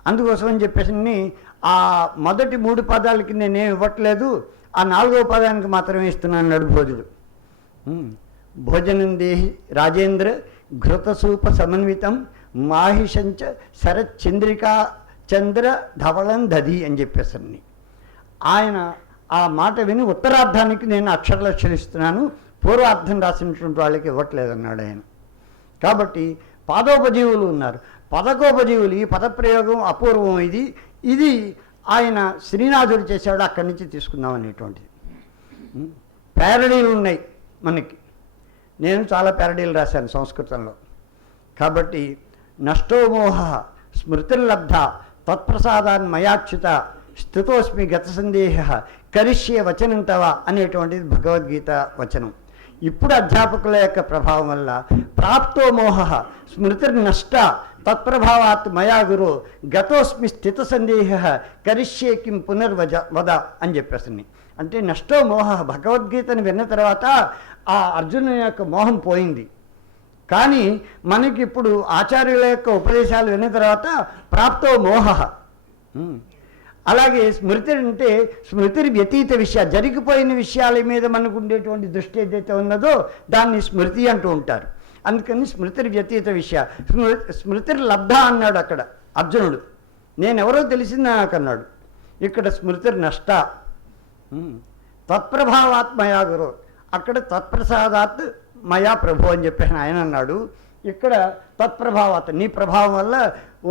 అందుకోసం అని చెప్పేసి ఆ మొదటి 3 పాదాలకి నేనేం ఇవ్వట్లేదు, ఆ 4వ పాదానికి మాత్రమే ఇస్తున్నాను అన్నాడు భోజుడు. భోజనం దేహి రాజేంద్ర ఘృతసూప సమన్వితం మాహిషంచ శరచంద్రికా చంద్ర ధవళం దధి అని చెప్పేసరిని ఆయన ఆ మాట విని ఉత్తరార్థానికి నేను అక్షరలక్షణిస్తున్నాను, పూర్వార్థం రాసినటువంటి వాళ్ళకి ఇవ్వట్లేదన్నాడు ఆయన. కాబట్టి పాదోపజీవులు ఉన్నారు, పదకోపజీవులు. ఈ పదప్రయోగం అపూర్వం. ఇది ఆయన శ్రీనాథుడు చేశాడు, అక్కడి నుంచి తీసుకుందాం అనేటువంటిది. ప్యారడీలు ఉన్నాయి మనకి. నేను చాలా ప్యారడీలు రాశాను సంస్కృతంలో. కాబట్టి నష్టోమోహ స్మృతిర్లబ్ధ తత్ప్రసాదాన్ మయాచ్యుత స్థితోస్మి గత సందేహ కరిష్యే వచనం తవ అనేటువంటిది భగవద్గీత వచనం. ఇప్పుడు అధ్యాపకుల యొక్క ప్రభావం వల్ల ప్రాప్తో మోహ స్మృతిర్నష్ట తత్ప్రభావాత్ మయా గురు గతోస్మి స్థిత సందేహ కరిష్యే కిం వద అని చెప్పేసింది. అంటే నష్టో మోహ, భగవద్గీతను విన్న తర్వాత ఆ అర్జునుని యొక్క మోహం పోయింది. కానీ మనకి ఇప్పుడు ఆచార్యుల యొక్క ఉపదేశాలు విన్న తర్వాత ప్రాప్తో మోహ. అలాగే స్మృతి అంటే స్మృతి వ్యతీత విషయాలు, జరిగిపోయిన విషయాల మీద మనకు ఉండేటువంటి దృష్టి ఏదైతే ఉన్నదో దాన్ని స్మృతి అంటూ ఉంటారు. అందుకని స్మృతి వ్యతీత విషయ, స్మృతి లబ్ధ అన్నాడు అక్కడ అర్జునుడు. నేనెవరో తెలిసింది నాకు అన్నాడు. ఇక్కడ స్మృతి నష్ట తత్ప్రభావాత్ మయా గురు, అక్కడ తత్ప్రసాదాత్ మయా ప్రభు అని చెప్పేసి ఆయన అన్నాడు. ఇక్కడ తత్ప్రభావాత్, నీ ప్రభావం వల్ల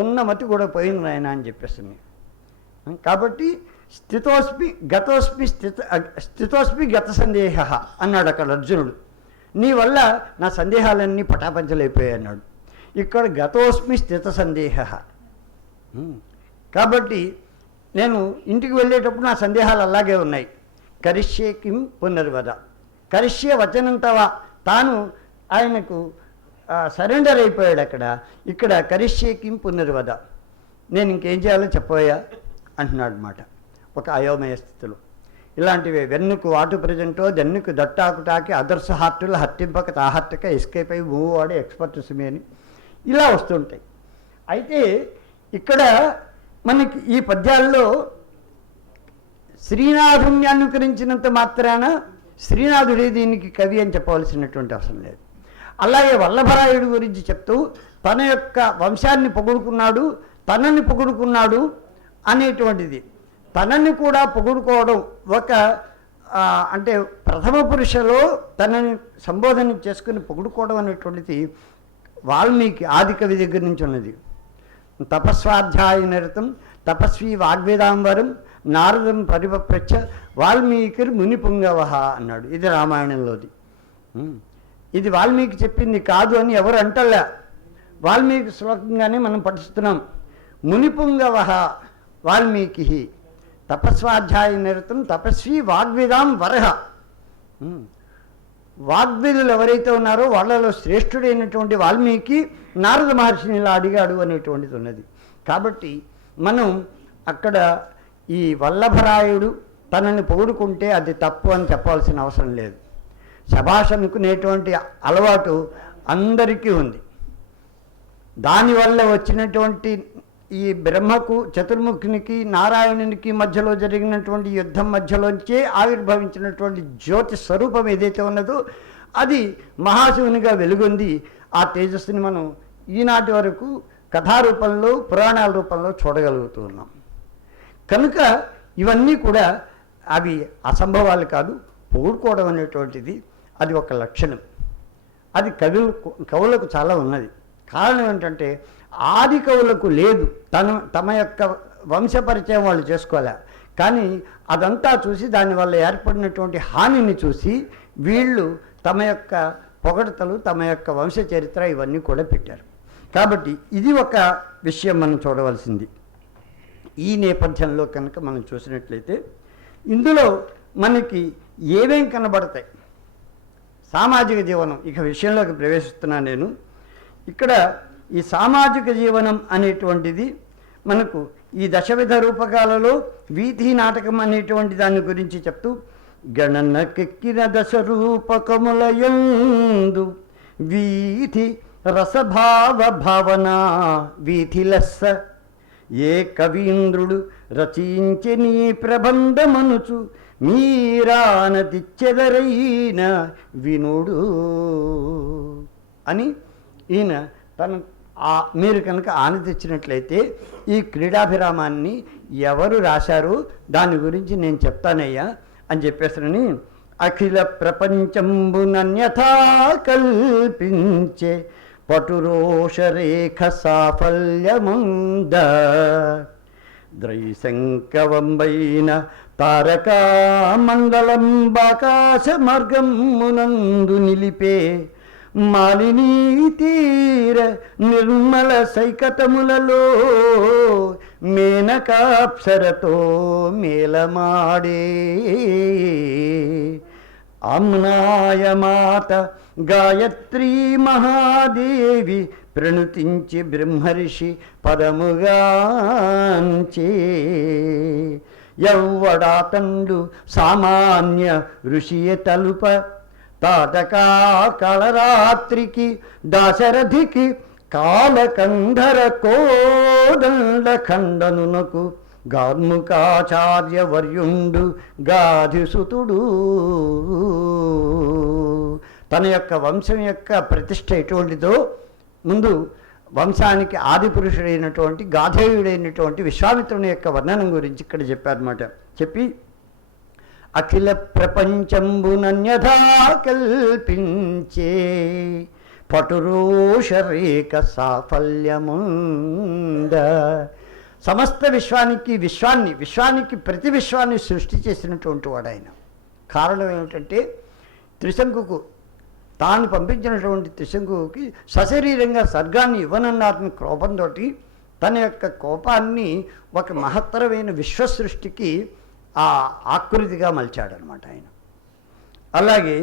ఉన్న మతి కూడా పోయింది ఆయన అని చెప్పేసింది. కాబట్టి స్థితోస్మి గత సందేహ అన్నాడు అక్కడ అర్జునుడు. నీ వల్ల నా సందేహాలన్నీ పటాపంచలైపోయాయి అన్నాడు. ఇక్కడ గతోస్మి స్థిత సందేహ. కాబట్టి నేను ఇంటికి వెళ్ళేటప్పుడు నా సందేహాలు అలాగే ఉన్నాయి. కరిష్యే కిం పునర్వద, కరిష్యే వచనంతవా, తాను ఆయనకు సరెండర్ అయిపోయాడు అక్కడ. ఇక్కడ కరిష్యే కిం పునర్వద, నేను ఇంకేం చేయాలో చెప్పబోయా అంటున్నాడు మాట ఒక అయోమయ స్థితిలో. ఇలాంటివి వెన్నుకు వాటు ప్రజెంటో దన్నుకు దట్టాకుటాకి అదర్శ హార్టులు హత్తింపక తాహత్తక ఎస్కేపై మూవాడే ఎక్స్పర్ట్ సుమి ఇలా వస్తుంటాయి. అయితే ఇక్కడ మనకి ఈ పద్యాల్లో శ్రీనాథుని అనుకరించినంత మాత్రాన శ్రీనాథుడే దీనికి కవి అని చెప్పవలసినటువంటి అవసరం లేదు. అలాగే వల్లభరాయుడు గురించి చెప్తూ తన యొక్క వంశాన్ని పొగుడుకున్నాడు, తనని పొగుడుకున్నాడు అనేటువంటిది. తనని కూడా పొగుడుకోవడం ఒక అంటే ప్రథమ పురుషలో తనని సంబోధన చేసుకుని పొగుడుకోవడం అనేటువంటిది వాల్మీకి ఆది కవి దగ్గర నుంచి ఉన్నది. తపస్వాధ్యాయ నిరతం తపస్వి వాగ్వేదాంబరం నారదం పరిపప్రచ్చ వాల్మీకి మునిపుంగవ అన్నాడు. ఇది రామాయణంలోది. ఇది వాల్మీకి చెప్పింది కాదు అని ఎవరు అంటలే. వాల్మీకి శ్లోకంగానే మనం పఠిస్తున్నాం. మునిపుంగవ వాల్మీకి తపస్వాధ్యాయ నిరతం తపస్వి వాగ్వేదాం వరహ. వాగ్వేదులు ఎవరైతే ఉన్నారో వాళ్ళలో శ్రేష్ఠుడైనటువంటి వాల్మీకి నారద మహర్షిని ఇలా అడిగాడు అనేటువంటిది ఉన్నది. కాబట్టి మనం అక్కడ ఈ వల్లభరాయుడు తనని పొగుడుకుంటే అది తప్పు అని చెప్పాల్సిన అవసరం లేదు. శభాష్ అనుకునేటువంటి అలవాటు అందరికీ ఉంది. దానివల్ల వచ్చినటువంటి ఈ బ్రహ్మకు చతుర్ముఖునికి నారాయణునికి మధ్యలో జరిగినటువంటి యుద్ధం మధ్యలోంచే ఆవిర్భవించినటువంటి జ్యోతి స్వరూపం ఏదైతే ఉన్నదో అది మహాశివునిగా వెలుగొంది. ఆ తేజస్సుని మనం ఈనాటి వరకు కథారూపంలో పురాణాల రూపంలో చూడగలుగుతూ ఉన్నాం. కనుక ఇవన్నీ కూడా అవి అసంభవాలు కాదు. పొగుడుకోవడం అనేటువంటిది అది ఒక లక్షణం. అది కవులకు చాలా ఉన్నది. కారణం ఏంటంటే ఆది కవులకు లేదు. తమ యొక్క వంశపరిచయం వాళ్ళు చేసుకోలే. కానీ అదంతా చూసి దానివల్ల ఏర్పడినటువంటి హానిని చూసి వీళ్ళు తమ యొక్క పొగడతలు తమ యొక్క వంశ చరిత్ర ఇవన్నీ కూడా పెట్టారు. కాబట్టి ఇది ఒక విషయం మనం చూడవలసింది. ఈ నేపథ్యంలో కనుక మనం చూసినట్లయితే ఇందులో మనకి ఏమేం కనబడతాయి. సామాజిక జీవనం ఇక విషయంలోకి ప్రవేశిస్తున్నాను నేను. ఇక్కడ ఈ సామాజిక జీవనం అనేటువంటిది మనకు ఈ దశవిధ రూపకాలలో వీధి నాటకం అనేటువంటి దాని గురించి చెప్తూ గణనకెక్కిన దశ రూపకములయందు వీధి రసభావ భావన వీధి లెస్స ఏ కవీంద్రుడు రచించి నీ ప్రబంధమనుచు మీరానదిచ్చెదరైన వినుడు అని ఈయన మీరు కనుక ఆనందించినట్లయితే ఈ క్రీడాభిరామాన్ని ఎవరు రాశారు దాని గురించి నేను చెప్తానయ్యా అని చెప్పేసరని అఖిల ప్రపంచంబునన్యథా కల్పించే పటురోషరేఖ సాఫల్యముంద ద్రైశంకవంబైన తారకా మండలం బాకాశ మార్గమునందు నిలిపే మాలినీ తీర నిర్మల సైకతములలో మేనకాప్సరతో మేలమాడే ఆమ్నాయమాత గాయత్రీ మహాదేవి ప్రణుతించి బ్రహ్మర్షి పదముగాంచే యవ్వడాతండు సామాన్య ఋషియ తలుప తాటకా కళరాత్రికి దాశరథికి కాలకంధర కోదండ ఖండనునకు గార్ముకాచార్య వర్యుండు గాధిసుతుడు. తన యొక్క వంశం యొక్క ప్రతిష్ట ఎటువంటిదో ముందు వంశానికి ఆది పురుషుడైనటువంటి గాధేయుడైనటువంటి విశ్వామిత్రుని యొక్క వర్ణనం గురించి ఇక్కడ చెప్పారన్నమాట. చెప్పి అఖిల ప్రపంచంబునన్యథా కల్పించే పటురోషరేఖ సాఫల్యముంద సమస్త విశ్వానికి ప్రతి విశ్వాన్ని సృష్టి చేసినటువంటి వాడు ఆయన. కారణం ఏమిటంటే త్రిశంకుకు తాను పంపించినటువంటి త్రిశంకుకి సశరీరంగా స్వర్గాన్ని ఇవ్వనన్నారని కోపంతో తన యొక్క కోపాన్ని ఒక మహత్తరమైన విశ్వసృష్టికి ఆ ఆకృతిగా మలిచాడనమాట ఆయన. అలాగే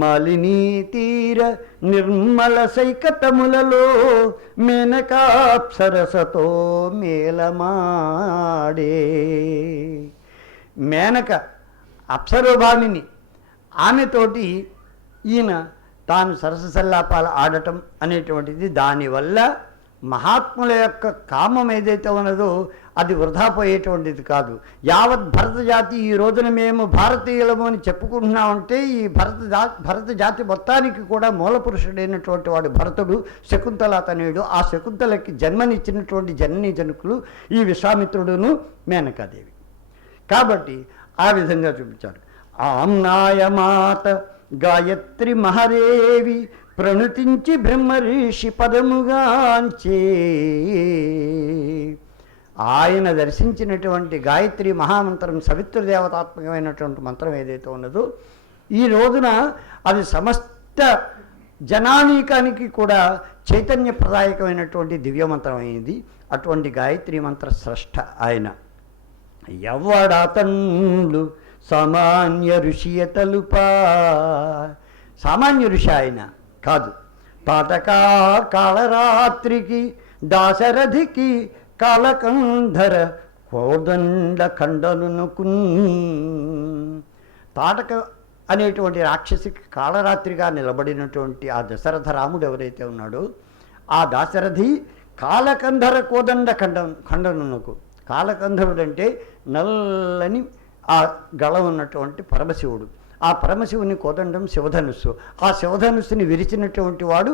మాలినీ తీర నిర్మల సైకతములలో మేనకాప్సరసతో మేలమాడే. మేనక అప్సరోభామిని ఆమెతోటి ఈయన తాను సరస సల్లాపాలు ఆడటం అనేటువంటిది దానివల్ల మహాత్ముల యొక్క కామం ఏదైతే ఉన్నదో అది వృధా పోయేటువంటిది కాదు. యావత్ భరత జాతి ఈ రోజున మేము భారతీయులము అని చెప్పుకుంటున్నామంటే ఈ భరత జాతి మొత్తానికి కూడా మూల పురుషుడైనటువంటి వాడు భరతుడు, శకుంతల తనయుడు. ఆ శకుంతలకి జన్మనిచ్చినటువంటి జననీ జనకులు ఈ విశ్వామిత్రుడును మేనకాదేవి. కాబట్టి ఆ విధంగా చూపించారు. ఆమ్నాయమాత గాయత్రి మహదేవి ప్రణుతించి బ్రహ్మర్షి పదముగాంచే. ఆయన దర్శించినటువంటి గాయత్రి మహామంత్రం సవితృదేవతాత్మకమైనటువంటి మంత్రం ఏదైతే ఉన్నదో ఈ రోజున అది సమస్త జనానీకానికి కూడా చైతన్యప్రదాయకమైనటువంటి దివ్యమంత్రం అయింది. అటువంటి గాయత్రి మంత్ర స్రష్ట ఆయన. ఎవ్వడాతండు సామాన్య ఋషియతలుపా. సామాన్య ఋషి ఆయన కాదు. తాటకా కాళరాత్రికి దాశరథికి కాలకంధర కోదండ ఖండనుకు. తాటక అనేటువంటి రాక్షసికి కాళరాత్రిగా నిలబడినటువంటి ఆ దశరథ రాముడు ఎవరైతే ఉన్నాడో ఆ దాశరథి కాలకంధర కోదండ ఖండనుకు. కాలకంధరుడు అంటే నల్లని ఆ గళ ఉన్నటువంటి పరమశివుడు. ఆ పరమశివుని కోదండం శివధనుస్సు. ఆ శివధనుస్సుని విరిచినటువంటి వాడు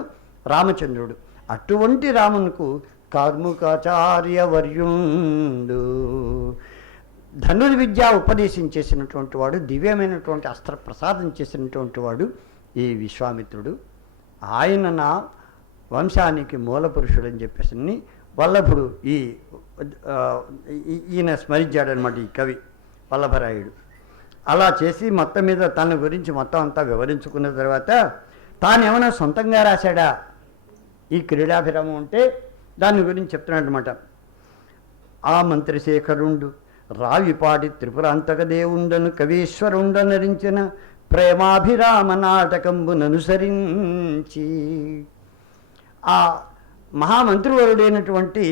రామచంద్రుడు. అటువంటి రామునకు కార్ముకాచార్యవర్యుండు ధనుర్విద్య ఉపదేశించేసినటువంటి వాడు, దివ్యమైనటువంటి అస్త్ర ప్రసాదం చేసినటువంటి వాడు ఈ విశ్వామిత్రుడు. ఆయన నా వంశానికి మూల పురుషుడు అని చెప్పేసి వల్లభుడు ఈయన స్మరించాడనమాట, ఈ కవి వల్లభరాయుడు. అలా చేసి మొత్తం మీద తన గురించి మొత్తం అంతా వివరించుకున్న తర్వాత తాను ఏమైనా సొంతంగా రాశాడా ఈ క్రీడాభిరామం అంటే దాని గురించి చెప్తున్నాడనమాట. ఆ మంత్రిశేఖరుండు రావిపాటి త్రిపురాంతక దేవుండను కవీశ్వరుండనరించిన ప్రేమాభిరామ నాటకంబుననుసరించి ఆ మహామంత్రివరుడైనటువంటి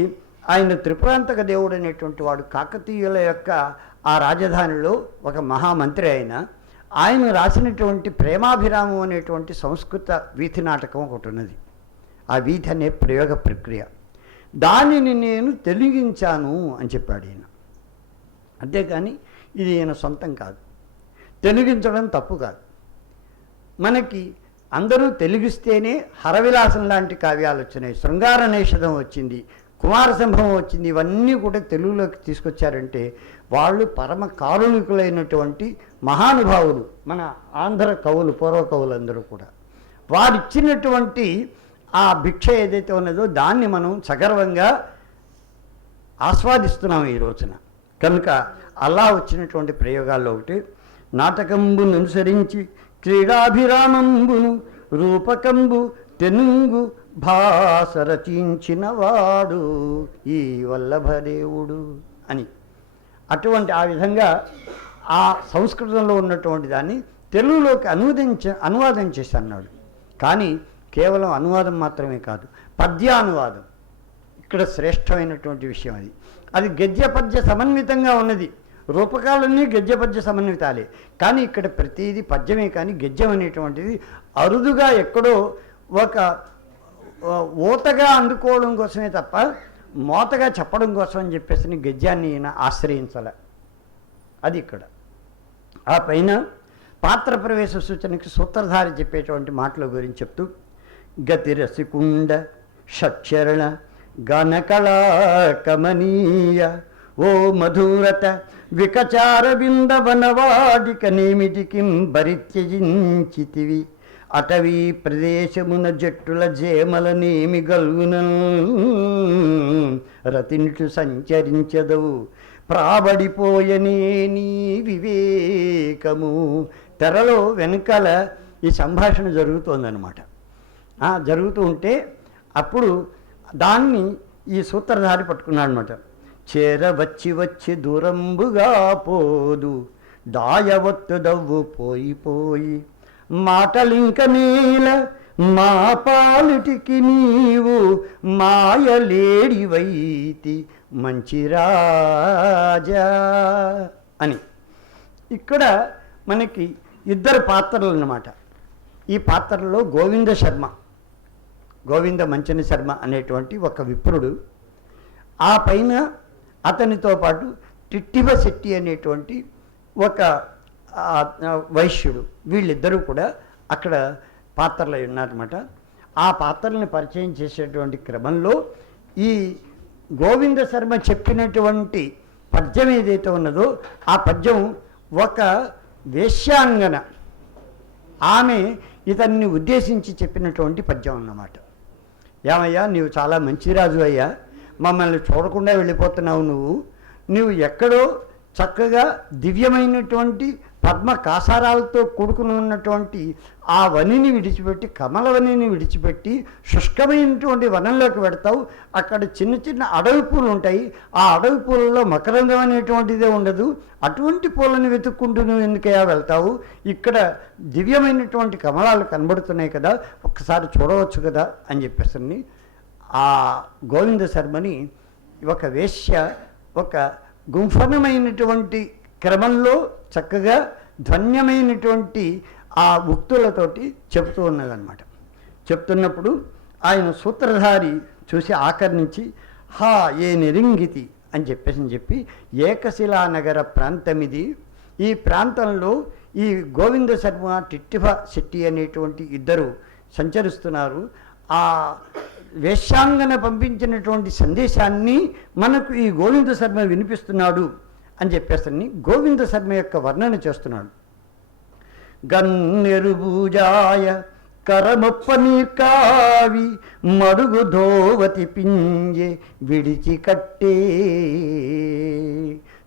ఆయన త్రిపురాంతక దేవుడు అనేటువంటి వాడు కాకతీయుల యొక్క ఆ రాజధానిలో ఒక మహామంత్రి ఆయన రాసినటువంటి ప్రేమాభిరామం అనేటువంటి సంస్కృత వీధి నాటకం ఒకటి ఉన్నది. ఆ వీధి అనే ప్రయోగ ప్రక్రియ, దానిని నేను తెలుగించాను అని చెప్పాడు ఈయన. అంతేకాని ఇది ఈయన సొంతం కాదు. తెలుగించడం తప్పు కాదు. మనకి అందరూ తెలుగిస్తేనే హరవిలాసం లాంటి కావ్యాలు వచ్చినాయి, శృంగార నేషదం వచ్చింది, కుమార సంభవం వచ్చింది. ఇవన్నీ కూడా తెలుగులోకి తీసుకొచ్చారంటే వాళ్ళు పరమ కారుణికులైనటువంటి మహానుభావులు, మన ఆంధ్ర కవులు, పూర్వ కవులందరూ కూడా. వారిచ్చినటువంటి ఆ భిక్ష ఏదైతే ఉన్నదో దాన్ని మనం సగర్వంగా ఆస్వాదిస్తున్నాం ఈ రోజున. కనుక అలా వచ్చినటువంటి ప్రయోగాల్లో ఒకటి నాటకంబును అనుసరించి క్రీడాభిరామంబును రూపకంబు తెనుంగు భాష రచించినవాడు ఈ వల్లభదేవుడు అని. అటువంటి ఆ విధంగా ఆ సంస్కృతంలో ఉన్నటువంటి దాన్ని తెలుగులోకి అనువాదం చేసి అన్నాడు. కానీ కేవలం అనువాదం మాత్రమే కాదు, పద్యానువాదం ఇక్కడ శ్రేష్టమైనటువంటి విషయం. అది గద్య పద్య సమన్వితంగా ఉన్నది. రూపకాలన్నీ గద్య పద్య సమన్వితాలే. కానీ ఇక్కడ ప్రతిదీ పద్యమే. కానీ గద్యం అనేటువంటిది అరుదుగా ఎక్కడో ఒక ఊతగా అందుకోవడం కోసమే తప్ప మోతగా చెప్పడం కోసం అని చెప్పేసి గద్యాన్ని ఈయన ఆశ్రయించాల. అది ఇక్కడ. ఆ పైన పాత్ర ప్రవేశ సూచనకి సూత్రధారి చెప్పేటువంటి మాటల గురించి చెప్తూ గతిరసికుండ షట్చరణ గణకళా కమనీయ ఓ మధురత వికచార బిందవనవాడిక నేమిటికిం భరిత్యజించితివి అటవీ ప్రదేశమున జట్టుల జేమల నేమి గల్గున రతినిటు సంచరించదవు ప్రాబడిపోయనే నీ వివేకము. తెరలో వెనకాల ఈ సంభాషణ జరుగుతోందన్నమాట. జరుగుతూ ఉంటే అప్పుడు దాన్ని ఈ సూత్రధారి పట్టుకున్నాడు అనమాట. చేర వచ్చి వచ్చి దూరంబుగా పోదు దాయవత్తు దవ్వు పోయి పోయి మాటలింక నీల మా పాలిటికి నీవు మాయలేడివైతి మంచి రాజా అని. ఇక్కడ మనకి ఇద్దరు పాత్రలు అన్నమాట. ఈ పాత్రలో గోవింద శర్మ గోవింద మంచన శర్మ అనేటువంటి ఒక విప్రుడు, ఆ పైన అతనితో పాటు టిట్టివ శెట్టి అనేటువంటి ఒక వైశ్యుడు, వీళ్ళిద్దరూ కూడా అక్కడ పాత్రలు ఉన్నారన్నమాట. ఆ పాత్రలను పరిచయం చేసేటువంటి క్రమంలో ఈ గోవింద శర్మ చెప్పినటువంటి పద్యం ఏదైతే ఉన్నదో ఆ పద్యం ఒక వేశ్యాంగన ఆమె ఇతన్ని ఉద్దేశించి చెప్పినటువంటి పద్యం అన్నమాట. ఏమయ్యా, నీవు చాలా మంచి రాజు అయ్యా, మమ్మల్ని చూడకుండా వెళ్ళిపోతున్నావు, నువ్వు ఎక్కడో చక్కగా దివ్యమైనటువంటి పద్మ కాసారాలతో కూడుకుని ఉన్నటువంటి ఆ వనిని విడిచిపెట్టి, కమలవనిని విడిచిపెట్టి శుష్కమైనటువంటి వనంలోకి పెడతావు. అక్కడ చిన్న చిన్న అడవి పూలు ఉంటాయి, ఆ అడవి పూలలో మకరందం అనేటువంటిదే ఉండదు. అటువంటి పూలను వెతుక్కుంటూ నువ్వు ఎందుకయ్యా వెళ్తావు? ఇక్కడ దివ్యమైనటువంటి కమలాలు కనబడుతున్నాయి కదా, ఒక్కసారి చూడవచ్చు కదా అని చెప్పేసి ఆ గోవింద శర్మని ఒక వేశ్య ఒక గుంఫనమైనటువంటి క్రమంలో చక్కగా ధ్వన్యమైనటువంటి ఆ ఉక్తులతోటి చెప్తూ ఉన్నదన్నమాట. చెప్తున్నప్పుడు ఆయన సూత్రధారి చూసి ఆకర్ణించి, హా ఏ నిరింగితి అని చెప్పి ఏకశిలా నగర ప్రాంతం ఇది. ఈ ప్రాంతంలో ఈ గోవింద శర్మ టిట్టివ శెట్టి అనేటువంటి ఇద్దరు సంచరిస్తున్నారు. ఆ వేశ్యాంగన పంపించినటువంటి సందేశాన్ని మనకు ఈ గోవింద శర్మ వినిపిస్తున్నాడు అని చెప్పేసని గోవింద శర్మ యొక్క వర్ణన చేస్తున్నాడు. గన్నెరు భూజాయ కరమొప్ప నీర్కావి మడుగు ధోవతి పింజే విడిచి కట్టే.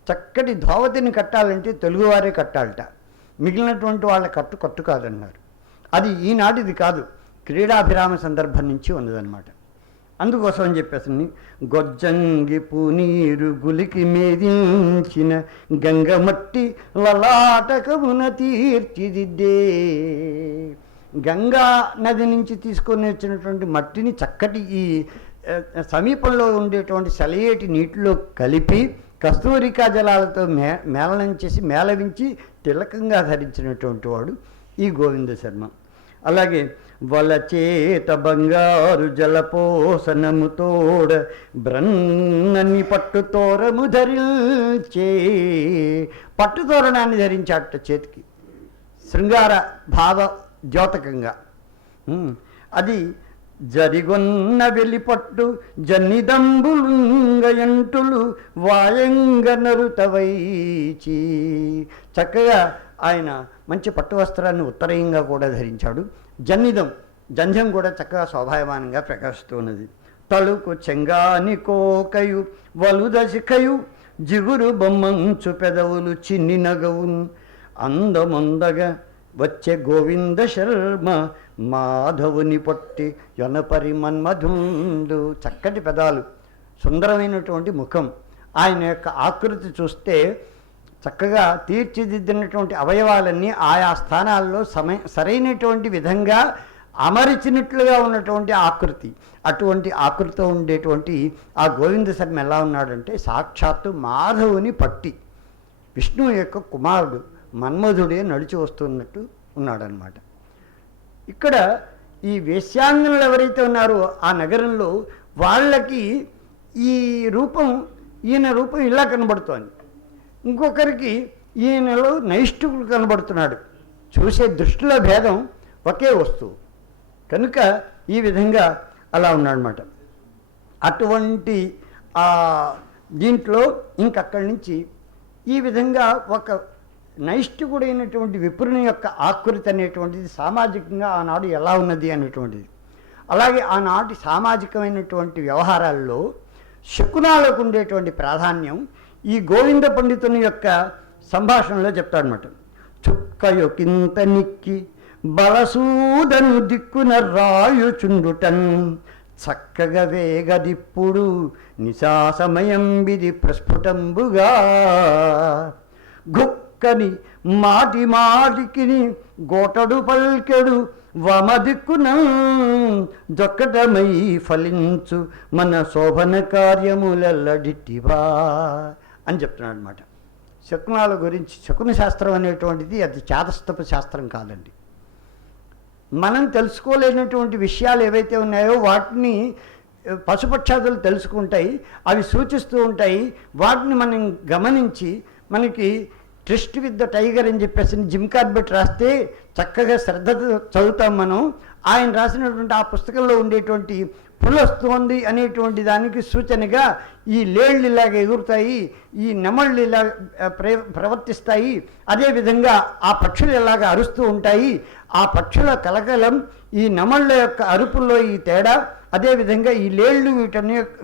చక్కటి ధోవతిని కట్టాలంటే తెలుగువారే కట్టాలట, మిగిలినటువంటి వాళ్ళ కట్టు కాదన్నారు. అది ఈనాటిది కాదు, క్రీడాభిరామ సందర్భం నుంచి ఉన్నదన్నమాట. అందుకోసం అని చెప్పేసి గొజ్జంగి పూనీరు గులికి మేదించిన గంగమట్టి లలాటకమున తీర్చిదిద్దే. గంగా నది నుంచి తీసుకొని వచ్చినటువంటి మట్టిని చక్కటి ఈ సమీపంలో ఉండేటువంటి సెలయేటి నీటిలో కలిపి కస్తూరికా జలాలతో మేళనం చేసి మేళవించి తిలకంగా ధరించినటువంటి వాడు ఈ గోవింద శర్మ. అలాగే వలచేత బంగారు జలపోసనము తోడ బ్రన్నని పట్టుతోరము ధరించే. పట్టుతోరణాన్ని ధరించాట చేతికి, శృంగార భావ ద్యోతకంగా. అది జరిగొన్న వెలిపట్టు జన్నిదంబులుంగయంటులు వాయంగ నరుతవైచి. చక్కగా ఆయన మంచి పట్టు వస్త్రాన్ని ఉత్తరీయంగా కూడా ధరించాడు. జంధ్యం కూడా చక్కగా శోభాయమానంగా ప్రకాశిస్తూ ఉన్నది. తలుకు చెంగాని కోకయు వలుదశిఖయు జిగురు బొమ్మంచు పెదవులు చిన్ని నగవును అందమందగా వచ్చే గోవింద శర్మ మాధవుని పొట్టి యొనపరి మన్మధుండు. చక్కటి పెదాలు, సుందరమైనటువంటి ముఖం. ఆయన యొక్క ఆకృతి చూస్తే చక్కగా తీర్చిదిద్దినటువంటి అవయవాలన్నీ ఆయా స్థానాల్లో సరైనటువంటి విధంగా అమర్చినట్లుగా ఉన్నటువంటి ఆకృతి. అటువంటి ఆకృతితో ఉండేటువంటి ఆ గోవింద శర్మ ఎలా ఉన్నాడంటే సాక్షాత్తు మాధవుని పట్టి, విష్ణువు యొక్క కుమారుడు మన్మధుడే నడిచి వస్తున్నట్టు ఉన్నాడనమాట. ఇక్కడ ఈ వేశ్యాంగనులు ఎవరైతే ఉన్నారో ఆ నగరంలో వాళ్ళకి ఈయన రూపం ఇలా కనబడుతోంది. ఇంకొకరికి ఈయనలో నైష్ఠికులు కనబడుతున్నాడు. చూసే దృష్టిలో భేదం ఒకే వస్తువు కనుక ఈ విధంగా అలా ఉన్నాడనమాట. అటువంటి దీంట్లో ఇంకక్కడి నుంచి ఈ విధంగా ఒక నైష్ఠికుడైనటువంటి విప్రుని యొక్క ఆకృతి అనేటువంటిది సామాజికంగా ఆనాడు ఎలా ఉన్నది అనేటువంటిది. అలాగే ఆనాటి సామాజికమైనటువంటి వ్యవహారాల్లో శకునాలకు ఉండేటువంటి ప్రాధాన్యం ఈ గోవింద పండితుని యొక్క సంభాషణలో చెప్తాడనమాట. చుక్కయొకింత నిక్కి బలసూదను దిక్కున రాయుచుండుటన్ చక్కగా వేగదిప్పుడు నిశాసమయం విధి ప్రస్ఫుటంబుగా గుక్కని మాటికి గోటడు పల్కెడు వమదిక్కున జొక్కటమై ఫలించు మన శోభన కార్యములడిటివా అని చెప్తున్నాడు అనమాట. శకునాల గురించి శకున శాస్త్రం అనేటువంటిది అది చాదస్తపు శాస్త్రం కాదండి. మనం తెలుసుకోలేనటువంటి విషయాలు ఏవైతే ఉన్నాయో వాటిని పశుపక్షాదులు తెలుసుకుంటాయి, అవి సూచిస్తూ ఉంటాయి. వాటిని మనం గమనించి మనకి ట్రిస్ట్ విత్ ద టైగర్ అని చెప్పేసి జిమ్ కార్బెట్ రాస్తే చక్కగా శ్రద్ధతో చదువుతాం మనం. ఆయన రాసినటువంటి ఆ పుస్తకంలో ఉండేటువంటి పులి వస్తుంది అనేటువంటి దానికి సూచనగా ఈ లేళ్ళు ఇలాగ ఎగురుతాయి, ఈ నెమళ్ళు ఇలా ప్రవర్తిస్తాయి, అదేవిధంగా ఆ పక్షులు ఇలాగ అరుస్తూ ఉంటాయి, ఆ పక్షుల కలకలం, ఈ నెమళ్ళ యొక్క అరుపుల్లో ఈ తేడా, అదేవిధంగా ఈ లేళ్ళు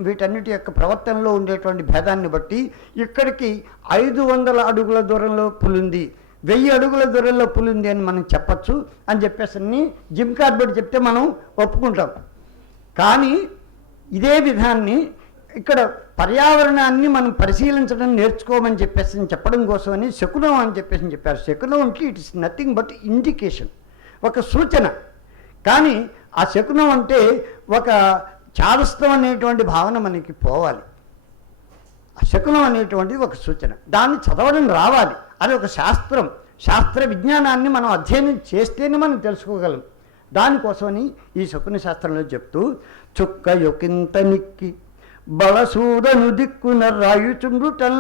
వీటన్నిటి యొక్క ప్రవర్తనలో ఉండేటువంటి భేదాన్ని బట్టి ఇక్కడికి 500 అడుగుల దూరంలో పులుంది, 1000 అడుగుల దూరంలో పులుంది అని మనం చెప్పచ్చు అని చెప్పేసి జిమ్ కార్బెట్ చెప్తే మనం ఒప్పుకుంటాం. కానీ ఇదే విధాన్ని ఇక్కడ పర్యావరణాన్ని మనం పరిశీలించడం నేర్చుకోమని చెప్పేసి చెప్పడం కోసమని శకునం అని చెప్పేసి చెప్పారు. శకునం అంటే it is nothing but indication, ఒక సూచన. కానీ ఆ శకునం అంటే ఒక చాదస్తం అనేటువంటి భావన మనకి పోవాలి. ఆ శకునం అనేటువంటిది ఒక సూచన, దాన్ని చదవడం రావాలి. అది ఒక శాస్త్రం, శాస్త్ర విజ్ఞానాన్ని మనం అధ్యయనం చేస్తేనే మనం తెలుసుకోగలం. దానికోసమని ఈ శకున శాస్త్రంలో చెప్తూ చుక్క యొకింత నిక్కి బలసూదను దిక్కున రాయుచుండుటల్,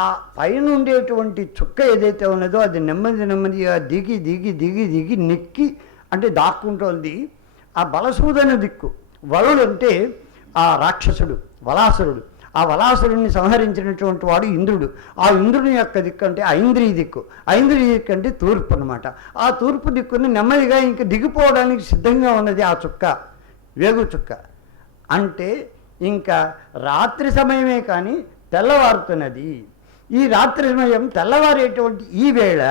ఆ పైన ఉండేటువంటి చుక్క ఏదైతే ఉన్నదో అది నెమ్మదిగా దిగి దిగి దిగి దిగి నిక్కి అంటే దాక్కుంటోంది. ఆ బలసూదను దిక్కు, వలుడు అంటే ఆ రాక్షసుడు వలాసురుడు, ఆ వలాసురుడిని సంహరించినటువంటి వాడు ఇంద్రుడు. ఆ ఇంద్రుని యొక్క దిక్కు అంటే ఐంద్రియ దిక్కు, ఐంద్రియ దిక్కు అంటే తూర్పు అనమాట. ఆ తూర్పు దిక్కుని నెమ్మదిగా ఇంక దిగిపోవడానికి సిద్ధంగా ఉన్నది ఆ చుక్క, వేగు చుక్క. అంటే ఇంకా రాత్రి సమయమే కానీ తెల్లవారుతున్నది. ఈ రాత్రి సమయం తెల్లవారేటువంటి ఈ వేళ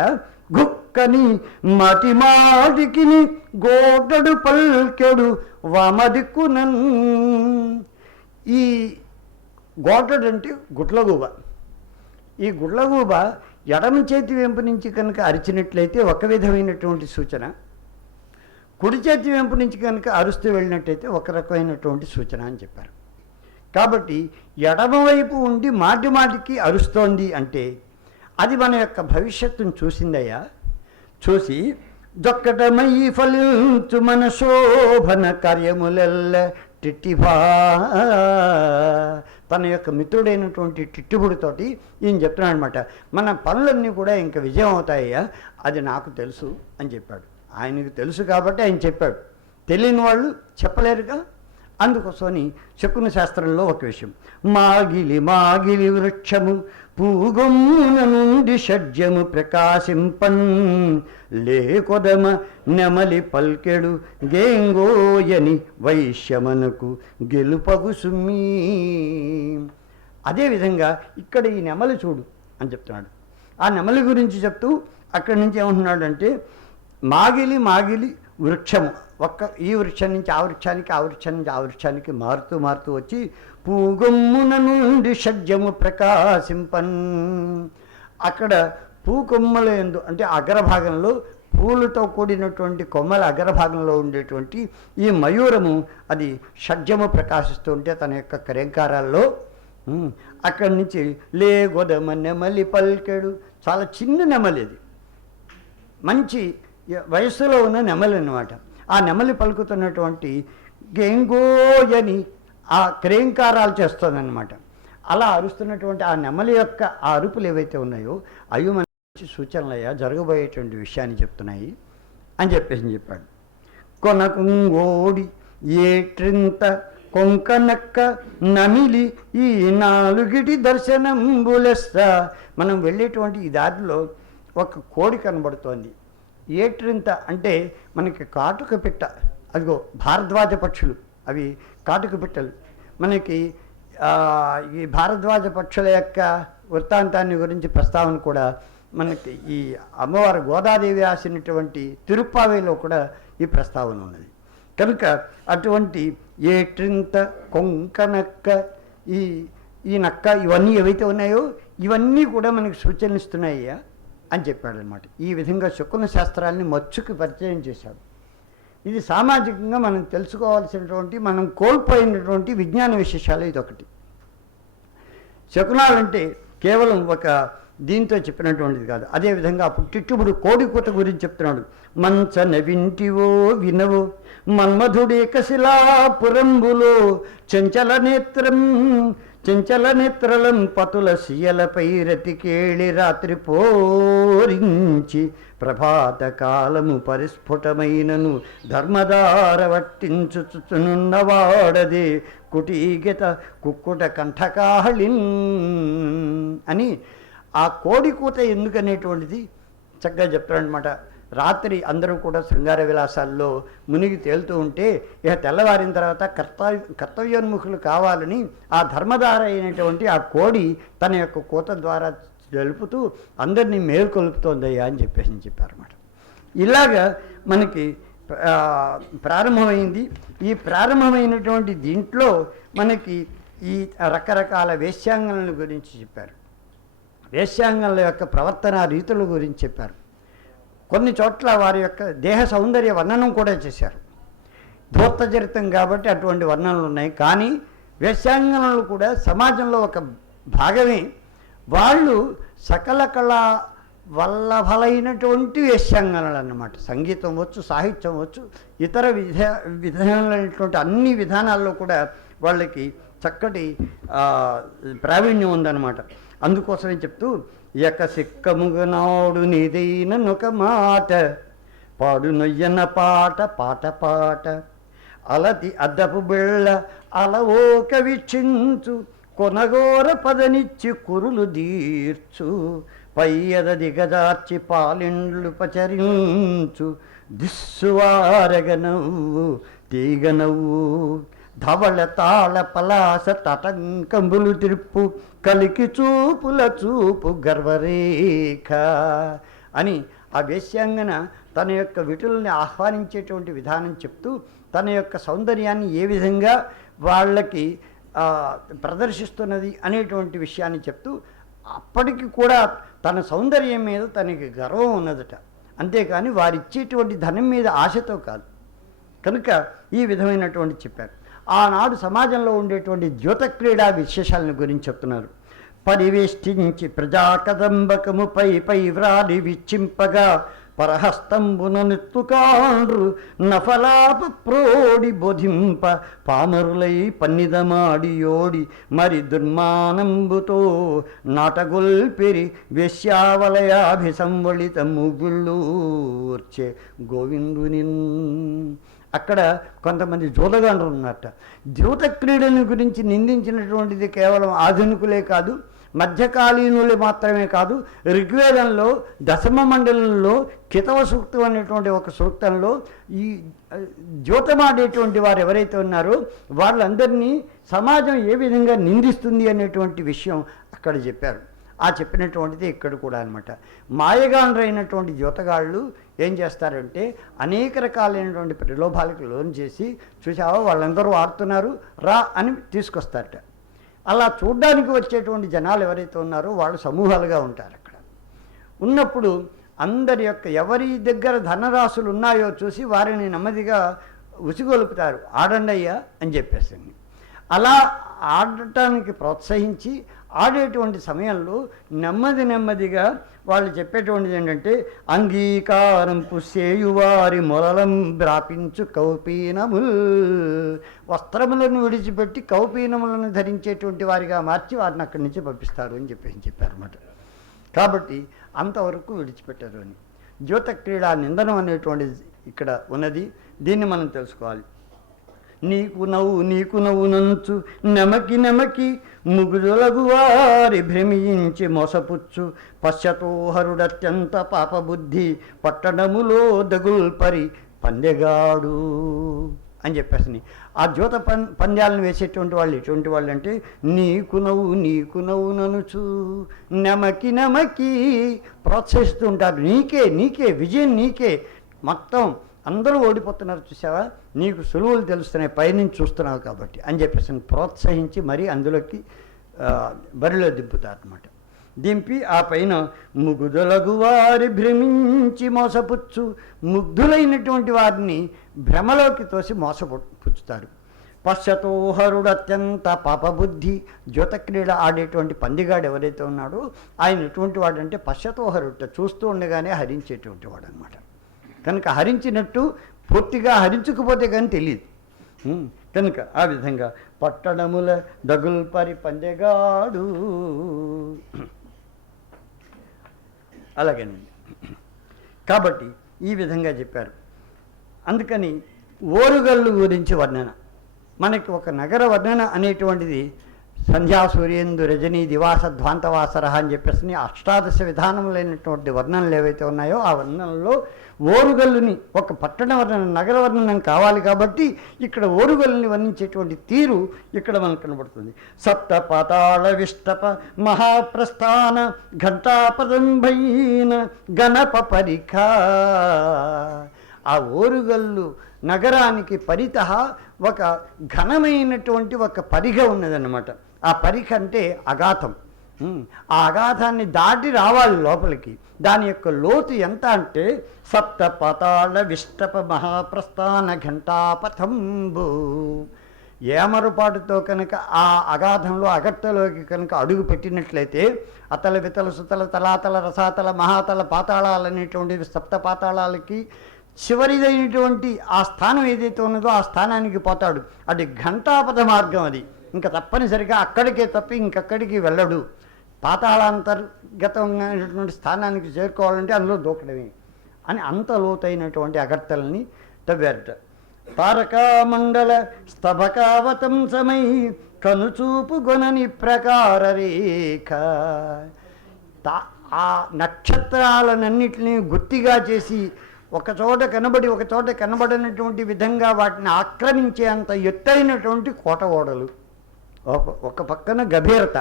గుక్కని మటిమాటికిని గోటడు పల్కెడు వామదిక్కునన్. ఈ గోటడు అంటే గుడ్లగూబ. ఈ గుడ్లగూబ ఎడమ చేతి వెంపు నుంచి కనుక అరిచినట్లయితే ఒక విధమైనటువంటి సూచన, కుడి చేతి వెంపు నుంచి కనుక అరుస్తూ వెళ్ళినట్టయితే ఒక రకమైనటువంటి సూచన అని చెప్పారు. కాబట్టి ఎడమవైపు ఉండి మాటి మాటికి అరుస్తోంది అంటే అది మన యొక్క భవిష్యత్తును చూసిందయ్యా. చూసి దొక్కటమై ఫలించు మన శోభన కార్యములెల్ల టిట్టిభా, తన యొక్క మిత్రుడైనటువంటి టిట్టుబుడితోటి ఈయన చెప్తున్నాడు అనమాట, మన పనులన్నీ కూడా ఇంకా విజయం అవుతాయ్యా, అది నాకు తెలుసు అని చెప్పాడు. ఆయనకు తెలుసు కాబట్టి ఆయన చెప్పాడు, తెలియని వాళ్ళు చెప్పలేరుగా. అందుకోసమని శకున శాస్త్రంలో ఒక విషయం, మాగిలి మాగిలి వృక్షము పూగొమ్మున నుండి షడ్జము ప్రకాశింపన్, లేకొదమ నెమలి పల్కెడు గేంగోయని వైశ్యమనకు గెలుపగు సుమ్మీ. అదేవిధంగా ఇక్కడ ఈ నెమలి చూడు అని చెప్తున్నాడు. ఆ నెమలి గురించి చెప్తూ అక్కడి నుంచి ఏమంటున్నాడంటే, మాగిలి మాగిలి వృక్షము, ఈ వృక్షం నుంచి ఆ వృక్షానికి, ఆ వృక్షం నుంచి ఆ వృక్షానికి మారుతూ వచ్చి పూగొమ్మున నుండి షడ్జము ప్రకాశింపన్. అక్కడ పూకొమ్మల యందు అంటే అగ్రభాగంలో పూలతో కూడినటువంటి కొమ్మల అగ్రభాగంలో ఉండేటువంటి ఈ మయూరము అది షడ్జము ప్రకాశిస్తూ ఉంటే తన యొక్క కరేంకారాల్లో అక్కడి నుంచి లే గొదమ నెమలి పల్కెడు, చాలా చిన్న నెమలి, అది మంచి వయస్సులో ఉన్న నెమలి అన్నమాట. ఆ నెమలి పలుకుతున్నటువంటి గెంగోయని ఆ క్రేంకారాలు చేస్తుందన్నమాట. అలా అరుస్తున్నటువంటి ఆ నెమలి యొక్క ఆ అరుపులు ఏవైతే ఉన్నాయో అవి మంచి సూచనలయ్యా, జరగబోయేటువంటి విషయాన్ని చెప్తున్నాయి అని చెప్పాడు. కొనకుంగోడి ఏట్రింత కొంకనక్క నమిలి ఈ నాలుగిటి దర్శనంబులెస్స. మనం వెళ్ళేటువంటి ఈ దారిలో ఒక కోడి కనబడుతోంది. ఏట్రింత అంటే మనకి కాటుక పిట్ట, అదిగో భారద్వాజ పక్షులు, అవి కాటుక పిట్టలు. మనకి ఈ భారద్వాజ పక్షుల యొక్క వృత్తాంతాన్ని గురించి ప్రస్తావన కూడా మనకి ఈ అమ్మవారు గోదాదేవి రాసినటువంటి తిరుప్పావేలో కూడా ఈ ప్రస్తావన ఉన్నది. కనుక అటువంటి ఏట్రింత కొంకనక్క ఈ నక్క ఇవన్నీ ఏవైతే ఉన్నాయో ఇవన్నీ కూడా మనకి సూచనలిస్తున్నాయ్యా అని చెప్పాడనమాట. ఈ విధంగా శకున శాస్త్రాన్ని మచ్చుకి పరిచయం చేశాడు. ఇది సామాజికంగా మనం తెలుసుకోవాల్సినటువంటి, మనం కోల్పోయినటువంటి విజ్ఞాన విశేషాలు ఇదొకటి. శకునాలంటే కేవలం ఒక దీంతో చెప్పినటువంటిది కాదు. అదేవిధంగా అప్పుడు టిట్టుబుడు కోడికూత గురించి చెప్తున్నాడు. మంచన వింటివో వినవో మన్మధుడేకశిలాపురంబులో చంచల నేత్రలం పతుల శియలపై రతికేళి రాత్రి పోరించి ప్రభాత కాలము పరిస్ఫుటమైనను ధర్మదార వట్టించుచునున్నవాడదే కుటీగత కుక్కుట కంఠకాహళిన్ అని ఆ కోడికూత ఎందుకనేటువంటిది చక్కగా చెప్తారనమాట. రాత్రి అందరూ కూడా శృంగార విలాసాల్లో మునిగి తేలుతూ ఉంటే ఇక తెల్లవారిన తర్వాత కర్తవ్యోన్ముఖులు కావాలని ఆ ధర్మధార అయినటువంటి ఆ కోడి తన యొక్క కూత ద్వారా జలుపుతూ అందరినీ మేల్కొల్పుతోందయ్యా అని చెప్పారన్నమాట. ఇలాగా మనకి ప్రారంభమైంది. ఈ ప్రారంభమైనటువంటి దీంట్లో మనకి ఈ రకరకాల వేశ్యాంగనల గురించి చెప్పారు. వేశ్యాంగనల యొక్క ప్రవర్తన రీతుల గురించి చెప్పారు. కొన్ని చోట్ల వారి యొక్క దేహ సౌందర్య వర్ణనం కూడా చేశారు. ధూర్తచరితం కాబట్టి అటువంటి వర్ణనలు ఉన్నాయి. కానీ వేశ్యాంగనలు కూడా సమాజంలో ఒక భాగమే. వాళ్ళు సకల కళా వల్లభలైనటువంటి వేశ్యాంగనలు అన్నమాట. సంగీతం వచ్చు, సాహిత్యం వచ్చు, ఇతర విధానాలైనటువంటి అన్ని విధానాల్లో కూడా వాళ్ళకి చక్కటి ప్రావీణ్యం ఉందన్నమాట. అందుకోసమే చెప్తూ ఎక సిక్కముగనాడు నీదైన నొక మాట పాడు నొయ్యన పాట పాట అలతి అద్దపు బిళ్ళ అలవోక వీక్షించు కొనగోర పదనిచ్చి కురులు దీర్చు పయ్యద దిగదార్చి పాలిండ్లు పచరించు దిస్సువారగ నవ్వు తీగ నవ్వు ధవళ తాళ పలాస తటంకంబులు తిరుపు కలికి చూపుల చూపు గర్వరేఖ అని ఆ వేశ్యాంగన తన యొక్క విటుల్ని ఆహ్వానించేటువంటి విధానం చెప్తూ తన యొక్క సౌందర్యాన్ని ఏ విధంగా వాళ్ళకి ప్రదర్శిస్తున్నది అనేటువంటి విషయాన్ని చెప్తూ అప్పటికి కూడా తన సౌందర్యం మీద తనకి గర్వం ఉన్నదట. అంతేకాని వారిచ్చేటువంటి ధనం మీద ఆశతో కాదు. కనుక ఈ విధమైనటువంటి చెప్పారు. ఆనాడు సమాజంలో ఉండేటువంటి ద్యోత క్రీడా విశేషాలను గురించి చెప్తున్నారు. పరివేష్టించి ప్రజాకదంబకముపై పై వ్రాలి విచ్చింపగా పరహస్తంబున నెత్తుకాండ్రు నఫలాప ప్రోడి బోధింప పామరులై పన్నిదమాడియోడి మరి దుర్మానంబుతో నాటగొల్పెరి వేశ్యావలయాభిసంవళిత ముగుళ్ళూర్చే గోవిందుని. అక్కడ కొంతమంది జూదగాండ్రులు ఉన్నట్ట. ద్యూత క్రీడల గురించి నిందించినటువంటిది కేవలం ఆధునికులే కాదు, మధ్యకాలీనులు మాత్రమే కాదు. ఋగ్వేదంలో దశమ మండలంలో కితవ సూక్తం అనేటువంటి ఒక సూక్తంలో ఈ ద్యూతమాడేటువంటి వారు ఎవరైతే ఉన్నారో వాళ్ళందరినీ సమాజం ఏ విధంగా నిందిస్తుంది అనేటువంటి విషయం అక్కడ చెప్పారు. ఆ చెప్పినటువంటిది ఇక్కడ కూడా అనమాట. మాయగాండ్రైనటువంటి జ్యోతగాళ్ళు ఏం చేస్తారంటే అనేక రకాలైనటువంటి ప్రలోభాలకు లోన్ చేసి చూసావా వాళ్ళందరూ ఆడుతున్నారు రా అని తీసుకొస్తారట. అలా చూడ్డానికి వచ్చేటువంటి జనాలు ఎవరైతే ఉన్నారో వాళ్ళు సమూహాలుగా ఉంటారు. అక్కడ ఉన్నప్పుడు అందరి యొక్క ఎవరి దగ్గర ధనరాశులు ఉన్నాయో చూసి వారిని నెమ్మదిగా ఉసిగొలుపుతారు. ఆడండి అయ్యా అని చెప్పేసి అలా ఆడటానికి ప్రోత్సహించి ఆడేటువంటి సమయంలో నెమ్మదిగా వాళ్ళు చెప్పేటువంటిది ఏంటంటే అంగీకారం పుసేయువారి మొలలం వ్రాపించు కౌపీనముల్, వస్త్రములను విడిచిపెట్టి కౌపీనములను ధరించేటువంటి వారిగా మార్చి వారిని అక్కడి నుంచి పంపిస్తారు అని చెప్పారన్నమాట. కాబట్టి అంతవరకు విడిచిపెట్టారు అని. జ్యోత క్రీడా నిందనం అనేటువంటిది ఇక్కడ ఉన్నది. దీన్ని మనం తెలుసుకోవాలి. నీకు నవ్వు నంచు నెమకి ముగుదొలగు వారి భ్రమించి మోసపుచ్చు పశ్చతోహరుడత్యంత పాపబుద్ధి పట్టణములో దగుల్పరి పందెగాడు అని చెప్పేసి ఆ జ్యోత పంద్యాలను వేసేటువంటి వాళ్ళు ఎటువంటి వాళ్ళు అంటే నీకు నవ్వు ననుచు నెమకి ప్రోత్సహిస్తూ ఉంటారు. నీకే విజయం నీకే, మొత్తం అందరూ ఓడిపోతున్నారు చూసావా, నీకు సులువులు తెలుస్తున్నాయి పైనుంచి చూస్తున్నావు కాబట్టి అని చెప్పేసి ప్రోత్సహించి మరీ అందులోకి బరిలో దింపుతారు అన్నమాట. దింపి ఆ పైన ముగుదొలగు వారి భ్రమించి మోసపుచ్చు, ముగ్ధులైనటువంటి వారిని భ్రమలోకి తోసి మోసపుచ్చుతారు. పశ్చతోహరుడు అత్యంత పాపబుద్ధి. జ్యోతక్రీడ ఆడేటువంటి పందిగాడు ఎవరైతే ఉన్నాడో ఆయన ఎటువంటి వాడంటే పశ్చతోహరుడు, చూస్తూ ఉండగానే హరించేటువంటి వాడు అనమాట. కనుక హరించినట్టు పూర్తిగా హరించుకుపోతే కానీ తెలియదు. కనుక ఆ విధంగా పట్టణముల దగుల్పరి పందెగాడు. అలాగేనండి. కాబట్టి ఈ విధంగా చెప్పారు. అందుకని ఓరుగల్లు గురించి వర్ణన, మనకి ఒక నగర వర్ణన అనేటువంటిది సంధ్యా సూర్యేందు రజనీ దివాస ధ్వాంతవాసర అని చెప్పేసి అష్టాదశ విధానములైనటువంటి వర్ణనలు ఏవైతే ఉన్నాయో ఆ వర్ణనలో ఓరుగల్లుని ఒక పట్టణ వర్ణన, నగర వర్ణనం కావాలి కాబట్టి ఇక్కడ ఓరుగల్లుని వర్ణించేటువంటి తీరు ఇక్కడ మనకు కనబడుతుంది. సప్త పాతాళ విష్టప మహాప్రస్థాన ఘంటాపదంభైన గణప పరిఖ. ఆ ఓరుగల్లు నగరానికి పరితః ఒక ఘనమైనటువంటి ఒక పరిఘ ఉన్నదన్నమాట. ఆ పరిఖ అంటే అగాధం. ఆ అగాధాన్ని దాటి రావాలి లోపలికి. దాని యొక్క లోతు ఎంత అంటే సప్త పాతాళ విష్టప మహాప్రస్థాన ఘంటాపథంబు. ఏమరుపాటుతో కనుక ఆ అగాధంలో అగట్టలోకి కనుక అడుగు పెట్టినట్లయితే అతల వితల సుతల తలాతల రసాతల మహాతల పాతాళాలనేటువంటివి సప్త పాతాళాలకి చివరిదైనటువంటి ఆ స్థానం ఏదైతే ఉన్నదో ఆ స్థానానికి పోతాడు. అది ఘంటాపథ మార్గం. అది ఇంకా తప్పనిసరిగా అక్కడికే తప్పి ఇంకక్కడికి వెళ్ళడు. పాతాళాంతర్గతమైనటువంటి స్థానానికి చేరుకోవాలంటే అందులో దూకడమే అని అంత లోతైనటువంటి అగర్తల్ని తవ్వారట. తారకామండల స్తభకావతంసమై కనుచూపు గొనని ప్రకార రేఖ. ఆ నక్షత్రాలన్నింటినీ గుర్తిగా చేసి ఒకచోట కనబడి ఒకచోట కనబడినటువంటి విధంగా వాటిని ఆక్రమించే అంత ఎత్తైనటువంటి కోట ఓడలు. ఒక పక్కన గభీరత,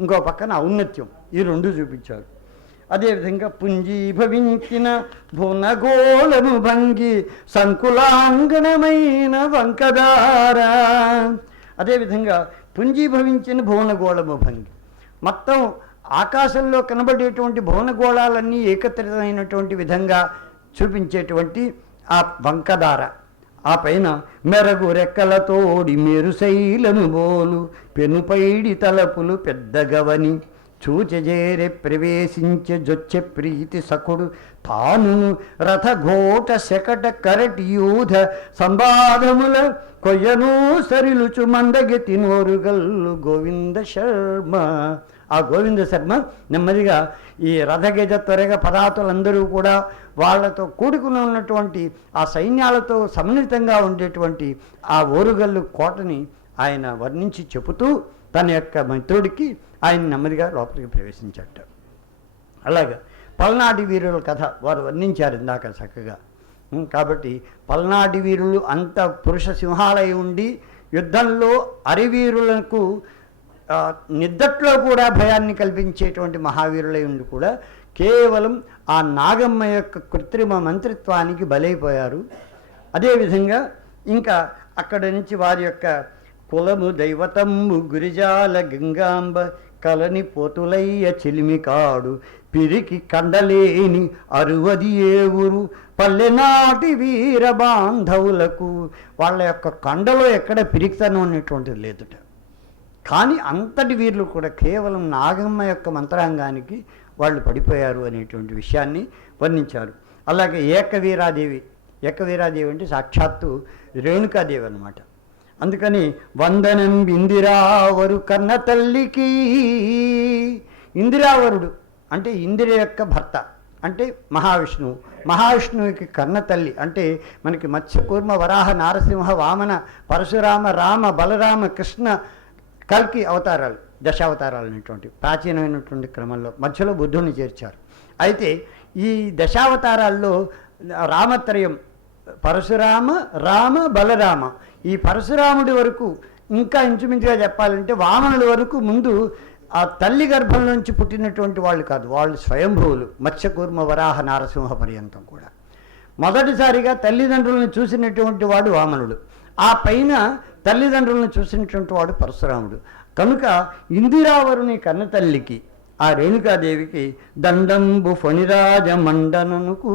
ఇంకో పక్కన ఔన్నత్యం, ఈ రెండు చూపించారు. అదేవిధంగా పుంజీభవించిన భువనగోళము భంగి సంకులాంగణమైన వంకదార. అదేవిధంగా పుంజీభవించిన భువనగోళము భంగి, మొత్తం ఆకాశంలో కనబడేటువంటి భువనగోళాలన్నీ ఏకత్రితమైనటువంటి విధంగా చూపించేటువంటి ఆ వంకదార. ఆ పైన మెరగు రెక్కలతోడి మెరుశైలము బోలు పెనుపైడి తలపులు పెద్దగవని చూచెజేరె ప్రవేశించే జొచ్చె ప్రీతి సకుడు తాను రథఘోట శకట కరటి యూధ సంబాధముల కొయ్యను సరిలుచు మందగెతి నోరుగల్లు గోవింద శర్మ. ఆ గోవింద శర్మ నెమ్మదిగా ఈ రథగజ త్వరగ పదాతులందరూ కూడా వాళ్లతో కూడుకుని ఉన్నటువంటి ఆ సైన్యాలతో సమ్మిళితంగా ఉండేటువంటి ఆ ఓరుగల్లు కోటని ఆయన వర్ణించి చెబుతూ తన యొక్క మిత్రుడికి ఆయన నెమ్మదిగా లోపలికి ప్రవేశించట. అలాగా పల్నాటి వీరుల కథ వారు వర్ణించారు ఇందాక చక్కగా. కాబట్టి పల్నాటి వీరులు అంత పురుష సింహాలై ఉండి యుద్ధంలో అరివీరులకు నిద్దట్లో కూడా భయాన్ని కల్పించేటువంటి మహావీరులై ఉండి కూడా కేవలం ఆ నాగమ్మ యొక్క కృత్రిమ మంత్రిత్వానికి బలైపోయారు. అదేవిధంగా ఇంకా అక్కడి నుంచి వారి యొక్క కులము దైవతము గురిజాల గంగాంబ కలని పోతులయ్య చిలిమికాడు పిరికి కండలేని అరువది ఏవురు పల్లెనాటి వీర బాంధవులకు. వాళ్ళ యొక్క కండలో ఎక్కడ పిరికితనం అనేటువంటిది లేదుట. కానీ అంతటి వీరులు కూడా కేవలం నాగమ్మ యొక్క మంత్రాంగానికి వాళ్ళు పడిపోయారు అనేటువంటి విషయాన్ని వర్ణించారు. అలాగే ఏకవీరాదేవి అంటే సాక్షాత్తు రేణుకాదేవి అన్నమాట. అందుకని వందనం ఇందిరావరు కన్న తల్లికి. ఇందిరావరుడు అంటే ఇందిర యొక్క భర్త అంటే మహావిష్ణువు. మహావిష్ణువుకి కన్న తల్లి అంటే మనకి మత్స్యకూర్మ వరాహ నారసింహ వామన పరశురామ రామ బలరామ కృష్ణ కల్కి అవతారాలు, దశావతారాలు అనేటువంటి ప్రాచీనమైనటువంటి క్రమంలో మధ్యలో బుద్ధుడిని చేర్చారు. అయితే ఈ దశావతారాల్లో రామత్రయం పరశురామ రామ బలరామ, ఈ పరశురాముడి వరకు ఇంకా ఇంచుమించుగా చెప్పాలంటే వామనుడి వరకు ముందు ఆ తల్లి గర్భంలోంచి పుట్టినటువంటి వాళ్ళు కాదు, వాళ్ళు స్వయంభువులు. మత్స్యకూర్మ వరాహ నారసింహ పర్యంతం కూడా మొదటిసారిగా తల్లిదండ్రులను చూసినటువంటి వాడు వామనుడు. ఆ పైన తల్లిదండ్రులను చూసినటువంటి వాడు పరశురాముడు. కనుక ఇందిరావరుని కన్నతల్లికి ఆ రేణుకాదేవికి దండంబు ఫణిరాజ మండననుకు,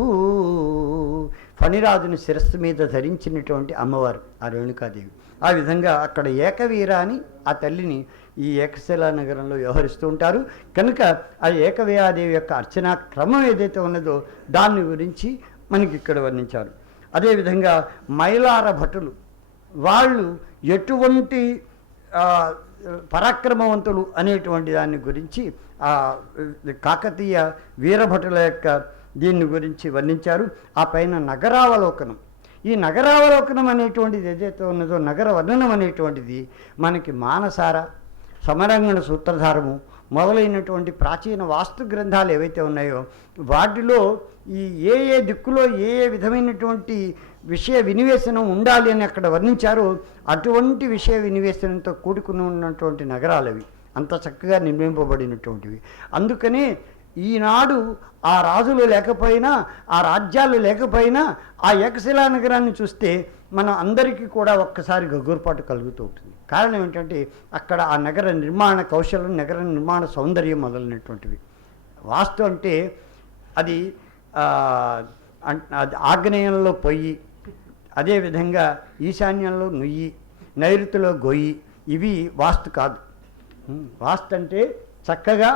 ఫణిరాజుని శిరస్సు మీద ధరించినటువంటి అమ్మవారు ఆ రేణుకాదేవి. ఆ విధంగా అక్కడ ఏకవీర అని ఆ తల్లిని ఈ ఏకశిలా నగరంలో వ్యవహరిస్తూ ఉంటారు. కనుక ఆ ఏకవీరాదేవి యొక్క అర్చనా క్రమం ఏదైతే ఉన్నదో దాని గురించి మనకి ఇక్కడ వర్ణించారు. అదేవిధంగా మైలార భటులు వాళ్ళు ఎటువంటి పరాక్రమవంతులు అనేటువంటి దాని గురించి ఆ కాకతీయ వీరభటుల యొక్క దీన్ని గురించి వర్ణించారు. ఆ పైన నగరావలోకనం, ఈ నగరావలోకనం అనేటువంటిది ఏదైతే ఉన్నదో నగర వర్ణనం అనేటువంటిది మనకి మానసార, సమరంగణ సూత్రధారము మొదలైనటువంటి ప్రాచీన వాస్తు గ్రంథాలు ఏవైతే ఉన్నాయో వాటిలో ఈ ఏ దిక్కులో ఏ విధమైనటువంటి విషయ వినివేశనం ఉండాలి అని అక్కడ వర్ణించారో అటువంటి విషయ వినివేశనంతో కూడుకుని ఉన్నటువంటి నగరాలు అవి అంత చక్కగా నిర్మింపబడినటువంటివి. అందుకనే ఈనాడు ఆ రాజులు లేకపోయినా, ఆ రాజ్యాలు లేకపోయినా ఆ ఏకశిలా నగరాన్ని చూస్తే మనం అందరికీ కూడా ఒక్కసారి గగుర్పాటు కలుగుతూ ఉంటుంది. కారణం ఏంటంటే అక్కడ ఆ నగర నిర్మాణ కౌశలం, నగర నిర్మాణ సౌందర్యం మొదలైనటువంటివి. వాస్తు అంటే అది ఆగ్నేయంలో పొయ్యి, అదేవిధంగా ఈశాన్యంలో నుయ్యి, నైరుతిలో గొయ్యి, ఇవి వాస్తు కాదు. వాస్తు అంటే చక్కగా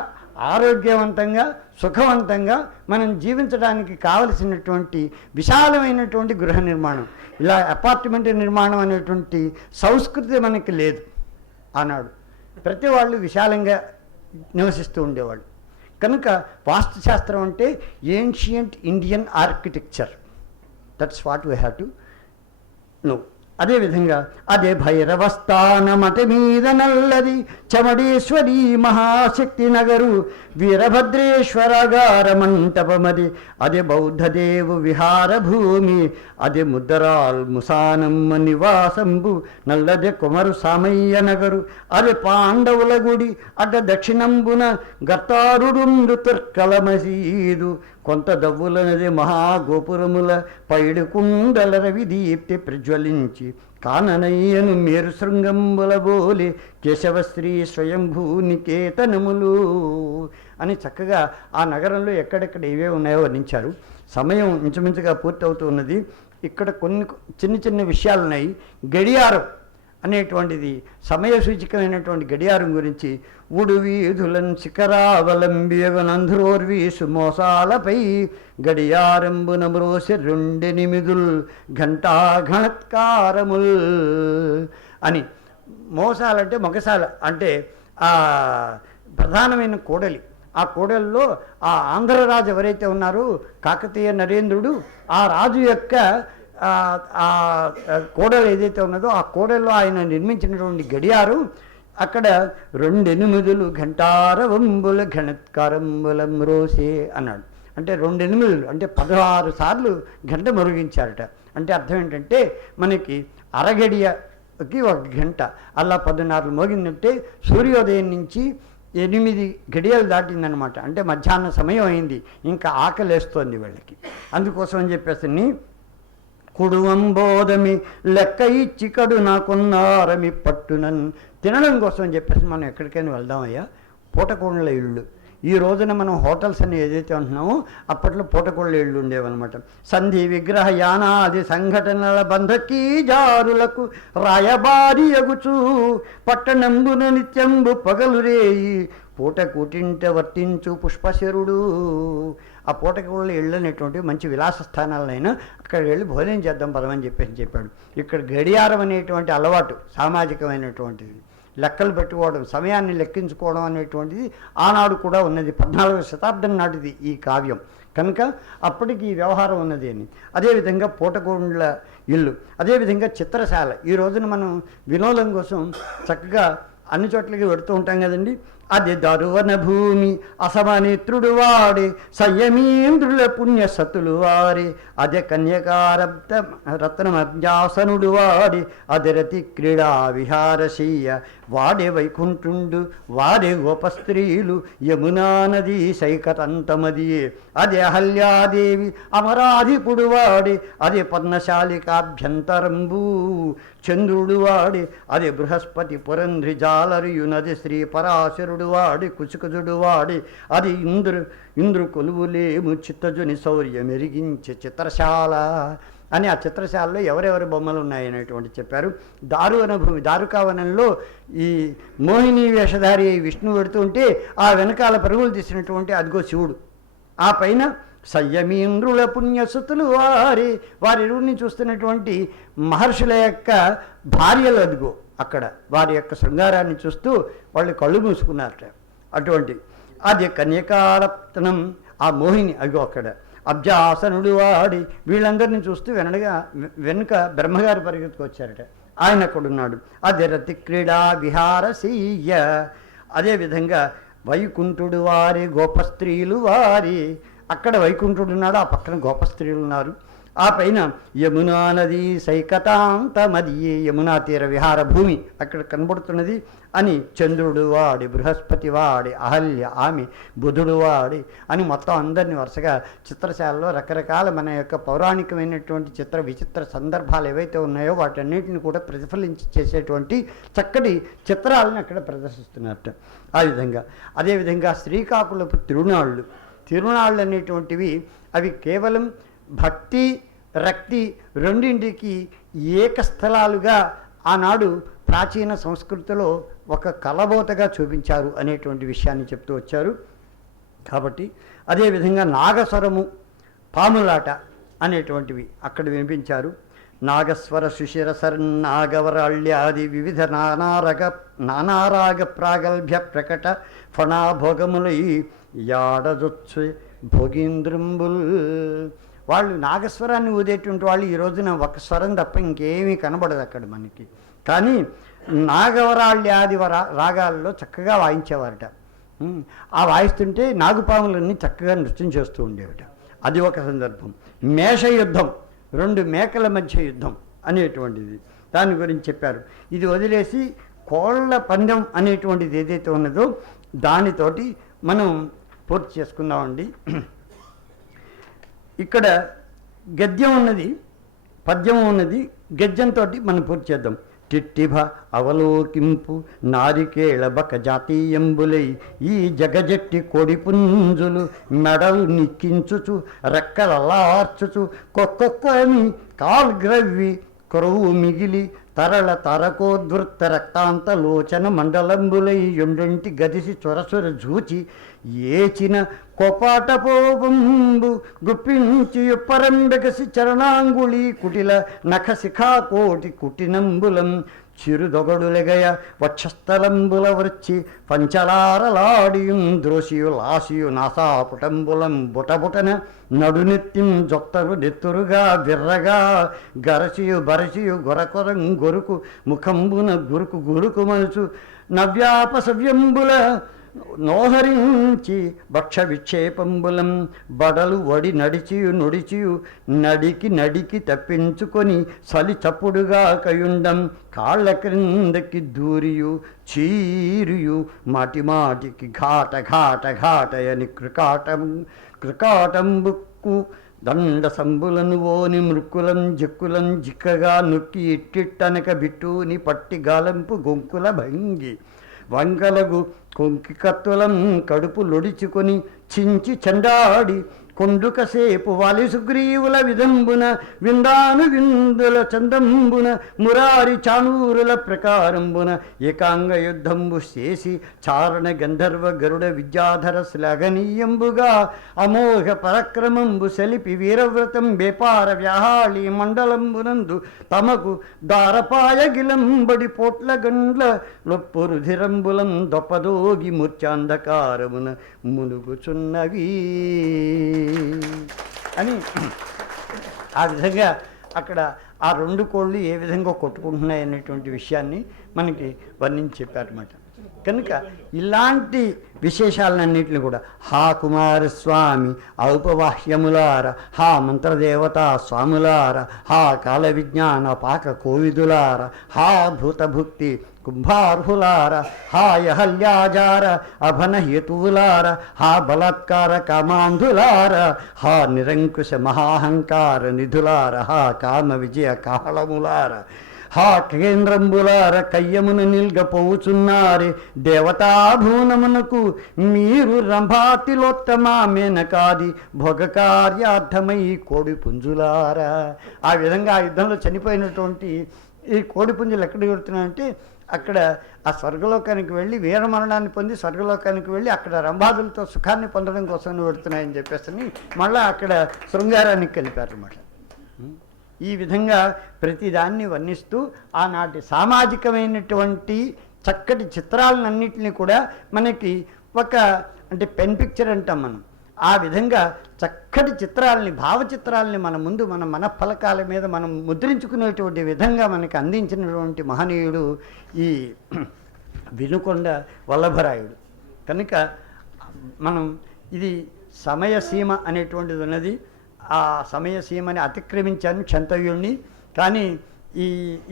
ఆరోగ్యవంతంగా సుఖవంతంగా మనం జీవించడానికి కావలసినటువంటి విశాలమైనటువంటి గృహ నిర్మాణం. ఇలా అపార్ట్మెంట్ నిర్మాణం అనేటువంటి సంస్కృతి మనకి లేదు ఆనాడు. ప్రతి వాళ్ళు విశాలంగా నివసిస్తూ ఉండేవాళ్ళు. కనుక వాస్తుశాస్త్రం అంటే ancient Indian architecture, that's what we have to know. అదేవిధంగా అదే భైరవస్థానమట మీద నల్లది చమడేశ్వరి మహాశక్తి నగరు వీరభద్రేశ్వరగార మంటపమది అదే బౌద్ధదేవు విహార భూమి అదే ముద్దరాల్ ముసానమ్మ నివాసంబు నల్లదే కుమరు సామయ్య నగరు అదే పాండవుల గుడి అడ్డ దక్షిణంబున గర్తారుడు తుర్కల మసీదు కొంత దవ్వులనది మహాగోపురముల పైడు కుండల రవి దీప్తి ప్రజ్వలించి కాననయ్యను మేరు శృంగంబుల బోలి కేశవశ్రీ స్వయంభూ నికేతనములు అని చక్కగా ఆ నగరంలో ఎక్కడెక్కడ ఏవే ఉన్నాయో వర్ణించారు. సమయం ఇంచుమించుగా పూర్తవుతూ ఉన్నది. ఇక్కడ కొన్ని చిన్న చిన్న విషయాలు ఉన్నాయి. గడియారం అనేటువంటిది సమయ సూచికమైనటువంటి గడియారం గురించి ఉడువీధులన్ శిఖరావలంబియగనంధ్రోర్వీసు మోసాలపై గడియారంబున మ్రోసి 2 ఘంటా ఘనత్కారముల్ అని. మోసాలంటే మొగసాల అంటే ఆ ప్రధానమైన కోడలి. ఆ కోడల్లో ఆ ఆంధ్రరాజు ఎవరైతే ఉన్నారో కాకతీయ నరేంద్రుడు, ఆ రాజు యొక్క ఆ కోడలు ఏదైతే ఉన్నదో ఆ కోడల్లో ఆయన నిర్మించినటువంటి గడియారం అక్కడ 2 ఘంటారవంబుల ఘనత్కారంబుల మ్రోసే అన్నాడు. అంటే 2 అంటే 16 సార్లు గంట మరుగించారట. అంటే అర్థం ఏంటంటే మనకి అరగడియకి 1 గంట, అలా 14 మోగిందంటే సూర్యోదయం నుంచి 8 గడియలు దాటిందనమాట. అంటే మధ్యాహ్న సమయం అయింది, ఇంకా ఆకలేస్తోంది వీళ్ళకి. అందుకోసం అని చెప్పేసి కుడువంబోదమి లెక్క ఇచ్చి కడు నాకున్నారమి పట్టునన్ తినడం కోసం అని చెప్పేసి మనం ఎక్కడికైనా వెళ్దామయ్యా. పూటకోళ్ళ ఇళ్ళు, ఈ రోజున మనం హోటల్స్ అని ఏదైతే ఉంటున్నామో అప్పట్లో పూటకోళ్ళ ఇళ్ళు ఉండేవన్నమాట. సంధి విగ్రహ యానాది సంఘటనల బంధకీ జారులకు రాయబారి ఎగుచూ పట్టణంబున నిత్యంబు పగలు రేయి పూట కూటింట వర్తించు పుష్పశరుడు. ఆ పూటకోళ్ళ ఇళ్ళు అనేటువంటివి మంచి విలాస స్థానాలైనా అక్కడికి వెళ్ళి భోజనం చేద్దాం పదమని చెప్పాడు. ఇక్కడ గడియారం అనేటువంటి అలవాటు సామాజికమైనటువంటిది. లెక్కలు పెట్టుకోవడం, సమయాన్ని లెక్కించుకోవడం అనేటువంటిది ఆనాడు కూడా ఉన్నది. 14వ శతాబ్దం నాటిది ఈ కావ్యం. కనుక అప్పటికి ఈ వ్యవహారం ఉన్నది అని. అదేవిధంగా పూటకోండ్ల ఇల్లు, అదేవిధంగా చిత్రశాల. ఈ రోజున మనం వినోదం కోసం చక్కగా అన్ని చోట్లకి వెడుతూ ఉంటాం కదండి. అది దరువన భూమి అసమనేత్రుడు వాడి సంయమీంద్రుల పుణ్య సతులు వారి అదే కన్యకారబ్ద రత్నమభ్యాసనుడు వాడి అదే రతి క్రీడా విహారశీయ వాడే వైకుంఠుండు వాడే గోపస్త్రీలు యమునా నది సైకతంతమదియే అదే అహల్యాదేవి అమరాధిపుడు వాడి అదే పద్మశాలికాభ్యంతరంబూ చంద్రుడు వాడి అదే బృహస్పతి పురంధ్రి జాలరియునది శ్రీ పరాశరుడు వాడి కుచుకుజుడు వాడి అది ఇంద్రు కొలువులేము చిత్తజుని శౌర్య మెరిగించే చిత్రశాల అని ఆ చిత్రశాలలో ఎవరెవరి బొమ్మలు ఉన్నాయనేటువంటి చెప్పారు. దారువనభూమి దారుకావనంలో ఈ మోహిని వేషధారి విష్ణువు పెడుతూ ఉంటే ఆ వెనకాల పరుగులు తీసినటువంటి అదిగో శివుడు, ఆ పైన సంయమీంద్రుల పుణ్యసుతులు వారిరువుని చూస్తున్నటువంటి మహర్షుల యొక్క భార్యలు అదిగో అక్కడ వారి యొక్క శృంగారాన్ని చూస్తూ వాళ్ళు కళ్ళు మూసుకున్నారట. అటువంటి అది కన్యకారత్నం ఆ మోహిని అదిగో అక్కడ అబ్జాసనుడు వాడి వీళ్ళందరినీ చూస్తూ వెనుక బ్రహ్మగారు పరిగెత్తుకొచ్చారట. ఆయన అక్కడున్నాడు. అది రతి క్రీడా విహారసీయ. అదేవిధంగా వైకుంఠుడు వారి గోప స్త్రీలు వారి, అక్కడ వైకుంఠుడు ఉన్నాడు, ఆ పక్కన గోప స్త్రీలు ఉన్నారు. ఆ పైన యమునా నది సైకతాంతమది యమునా తీర విహార భూమి అక్కడ కనబడుతున్నది అని చంద్రుడు వాడి, బృహస్పతి వాడి, అహల్య ఆమె, బుధుడు వాడి అని మొత్తం అందరినీ వరుసగా చిత్రశాలలో రకరకాల మన యొక్క పౌరాణికమైనటువంటి విచిత్ర సందర్భాలు ఏవైతే ఉన్నాయో వాటన్నిటిని కూడా ప్రతిఫలించి చేసేటువంటి చక్కటి చిత్రాలను అక్కడ ప్రదర్శిస్తున్నట్ట. ఆ విధంగా అదేవిధంగా శ్రీకాకుళపు తిరునాళ్ళు అనేటువంటివి అవి కేవలం భక్తి రక్తి రెండింటికి ఏకస్థలాలుగా ఆనాడు ప్రాచీన సంస్కృతిలో ఒక కలబోతగా చూపించారు అనేటువంటి విషయాన్ని చెప్తూ వచ్చారు. కాబట్టి అదేవిధంగా నాగస్వరము, పాములాట అనేటువంటివి అక్కడ వినిపించారు. నాగస్వర సుశిరసర్నాగవరాళ్యాది వివిధ నానారాగ ప్రాగల్భ్య ప్రకట ఫణాభోగములై యాడదొచ్చు భోగీంద్రంబుల్. వాళ్ళు నాగస్వరాన్ని ఊదేటువంటి వాళ్ళు ఈ రోజున ఒక స్వరం తప్ప ఇంకేమీ కనబడదు అక్కడ మనకి. కానీ నాగవరాళ్యాది రాగాల్లో చక్కగా వాయించేవారట. ఆ వాయిస్తుంటే నాగుపాములన్నీ చక్కగా నృత్యం చేస్తూ ఉండేవట. అది ఒక సందర్భం. మేష యుద్ధం, 2 మేకల మధ్య యుద్ధం అనేటువంటిది దాని గురించి చెప్పారు. ఇది వదిలేసి కోళ్ల పందెం అనేటువంటిది ఏదైతే ఉన్నదో దానితోటి మనం పూర్తి చేసుకుందామండి. ఇక్కడ గద్యం ఉన్నది, పద్యం ఉన్నది, గద్యంతో మనం పూర్తి చేద్దాం. టిట్టిభ అవలోకింపు నారికేళ బక జాతీయంబులై ఈ జగజట్టి కొడిపుంజులు మెడలు నిక్కించుచు రెక్కలలార్చుచు కొక్కొక్కని కాల్గ్రవ్వి కొరువు మిగిలి తరళ తరకోద్వృత్త రక్తాంత లోచన మండలంబులై యొండంటి గదిసి చొరసొర జూచి ఏచిన కొపాటపోబంబు గుప్పించి పరంబెగసి చరణాంగుళి కుటిల నఖశిఖా కోటి కుటినంబులం చిరుదొగడులెగయ వక్షస్థలంబుల వృచ్చి పంచలారలాడియుం ద్రోషియు లాసియు నాసాపుటంబులం బుటబుటన నడునెత్తిం జొత్తలు నెత్తురుగా విర్రగా గరసియు బరసియు గొరకొరం గొరుకు ముఖంబున గురుకు గురుకు మలుచు నవ్యాపసవ్యంబుల నోహరించి భక్ష విక్షేపంబులం బడలు వడి నడిచియు నుడిచియు నడికి తప్పించుకొని సలి చప్పుడుగా కయుండం కాళ్ళ క్రిందకి దూరియు చీరియు మాటికి ఘాటయని కృకాటంబుక్కు దండ సంబులను ఓని మృక్కులం జిక్కులం జిక్కగా నొక్కి ఇట్టిట్టనక బిట్టూని పట్టి గాలంపు గొంకుల భంగి వంగలగు కొంకి కత్తులం కడుపు లొడిచుకొని చించి చండాడి కొండుకసేపు వాలి సుగ్రీవుల విదంబున విందాను విందుల చందంబున మురారి చాణూరుల ప్రకారంబున ఏకాంగ యుద్ధంబు చేసి చారణ గంధర్వ గరుడ విద్యాధర శ్లాఘనీయంబుగా అమోఘ పరక్రమంబు సెలిపి వీరవ్రతం బేపార వ్యాహాళి మండలంబునందు తమకు దారపాయ గిలంబడి పోట్ల గండ్ల లొప్పు రుధిరంబులం దొప్పదోగి మూర్ఛాంధకారమున మునుగుచున్నవి అని ఆ విధంగా అక్కడ ఆ 2 కోళ్ళు ఏ విధంగా కొట్టుకుంటున్నాయి అనేటువంటి విషయాన్ని మనకి వర్ణించి చెప్పారన్నమాట. కనుక ఇలాంటి విశేషాలన్నింటినీ కూడా హా కుమారస్వామి ఔపవాహ్యములార, హా మంత్రదేవతా స్వాములార, హా కాల విజ్ఞాన పాక కోవిదులార, హా భూతభుక్తి కుంభార్హులార, హా యహల్యాజార అభన హేతువులార, హా బలాత్కార కామాంధులార, హా నిరంకుశ మహాహంకార నిధులార, హా కామ విజయ కాళములార, హా కేంద్రంబులార కయ్యమును నిల్గపోవుచున్నారే దేవతాభూనమునకు మీరు రంభాతిలోత్తమా మేనకాది భోగకార్యార్థమై కోడి పుంజులారా. ఆ విధంగా ఆ యుద్ధంలో చనిపోయినటువంటి ఈ కోడి పుంజులు ఎక్కడ పెడుతున్నాయంటే అక్కడ ఆ స్వర్గలోకానికి వెళ్ళి వీరమరణాన్ని పొంది స్వర్గలోకానికి వెళ్ళి అక్కడ రంభాదులతో సుఖాన్ని పొందడం కోసం పెడుతున్నాయని చెప్పేసి మళ్ళీ అక్కడ శృంగారానికి కలిపారన్నమాట. ఈ విధంగా ప్రతిదాన్ని వర్ణిస్తూ ఆనాటి సామాజికమైనటువంటి చక్కటి చిత్రాలన్నింటినీ కూడా మనకి ఒక అంటే పెన్ పిక్చర్ అంటాం మనం, ఆ విధంగా చక్కటి చిత్రాలని భావచిత్రాలని మన ముందు మన మనఫలకాల మీద మనం ముద్రించుకునేటువంటి విధంగా మనకి అందించినటువంటి మహనీయుడు ఈ వినుకొండ వల్లభరాయుడు. కనుక మనం ఇది సమయసీమ అనేటువంటిది ఉన్నది. ఆ సమయసీమని అతిక్రమించాను క్షంతవ్యుణ్ణి, కానీ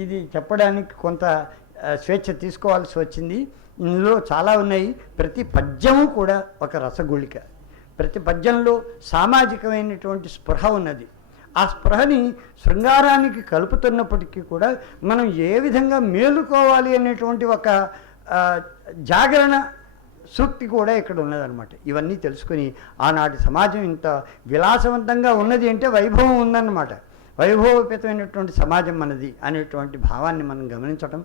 ఇది చెప్పడానికి కొంత స్వేచ్ఛ తీసుకోవాల్సి వచ్చింది. ఇందులో చాలా ఉన్నాయి. ప్రతి పద్యము కూడా ఒక రసగుళిక. ప్రతి పద్యంలో సామాజికమైనటువంటి స్పృహ ఉన్నది. ఆ స్పృహని శృంగారానికి కలుపుతున్నప్పటికీ కూడా మనం ఏ విధంగా మేలుకోవాలి అనేటువంటి ఒక జాగరణ సూక్తి కూడా ఇక్కడ ఉన్నదన్నమాట. ఇవన్నీ తెలుసుకొని ఆనాటి సమాజం ఇంత విలాసవంతంగా ఉన్నది అంటే వైభవం ఉందన్నమాట. వైభవోపేతమైనటువంటి సమాజం మనది అనేటువంటి భావాన్ని మనం గమనించటం.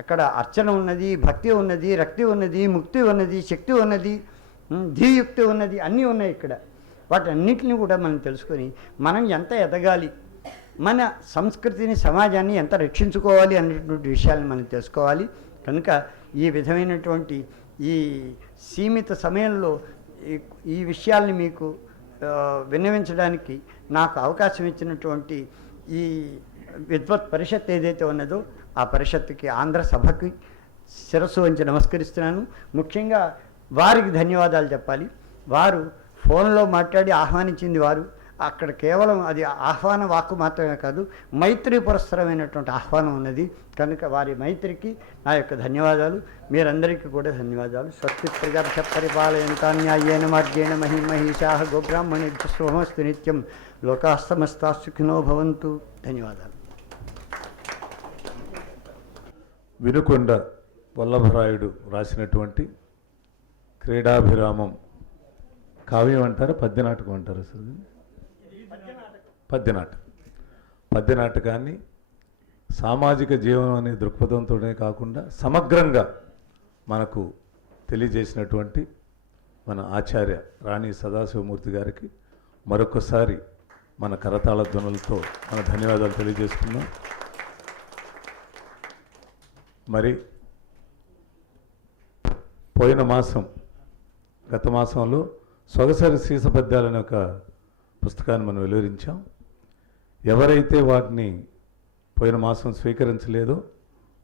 అక్కడ అర్చన ఉన్నది, భక్తి ఉన్నది, రక్తి ఉన్నది, ముక్తి ఉన్నది, శక్తి ఉన్నది, ధీయుక్తి ఉన్నది, అన్నీ ఉన్నాయి ఇక్కడ. వాటన్నిటిని కూడా మనం తెలుసుకొని మనం ఎంత ఎదగాలి, మన సంస్కృతిని సమాజాన్ని ఎంత రక్షించుకోవాలి అనేటువంటి విషయాలను మనం తెలుసుకోవాలి. కనుక ఈ విధమైనటువంటి ఈ సీమిత సమయంలో ఈ విషయాల్ని మీకు విన్నవించడానికి నాకు అవకాశం ఇచ్చినటువంటి ఈ విద్వత్ పరిషత్ ఏదైతే ఉన్నదో ఆ పరిషత్తుకి ఆంధ్ర సభకి శిరస్సు వంచి నమస్కరిస్తున్నాను. ముఖ్యంగా వారికి ధన్యవాదాలు చెప్పాలి. వారు ఫోన్లో మాట్లాడి ఆహ్వానించింది వారు. అక్కడ కేవలం అది ఆహ్వాన వాక్కు మాత్రమే కాదు, మైత్రి పురస్సరమైనటువంటి ఆహ్వానం ఉన్నది. కనుక వారి మైత్రికి నా యొక్క ధన్యవాదాలు. మీరందరికీ కూడా ధన్యవాదాలు. స్వస్తి ప్రజాభ్య పరిపాలయంతా న్యాయేన మార్గేణ మహిమహీషాః గోబ్రాహ్మణేభ్యః శుభమస్తు నిత్యం. లోకాః సమస్తాః సుఖినో భవంతు. ధన్యవాదాలు. వినుకొండ వల్లభరాయుడు రాసినటువంటి క్రీడాభిరామం కావ్యం అంటారా, పద్యనాటకం అంటారా సార్? పద్యనాటకాన్ని సామాజిక జీవనం అనే దృక్పథంతోనే కాకుండా సమగ్రంగా మనకు తెలియజేసినటువంటి మన ఆచార్య రాణి సదాశివమూర్తి గారికి మరొకసారి మన కరతాళ ధ్వనులతో మన ధన్యవాదాలు తెలియజేసుకుందాం. మరి పోయిన మాసం గత మాసంలో సొగసరి సీసపద్యాలనే ఒక పుస్తకాన్ని మనం వెలువరించాం. ఎవరైతే వాటిని పోయిన మాసం స్వీకరించలేదో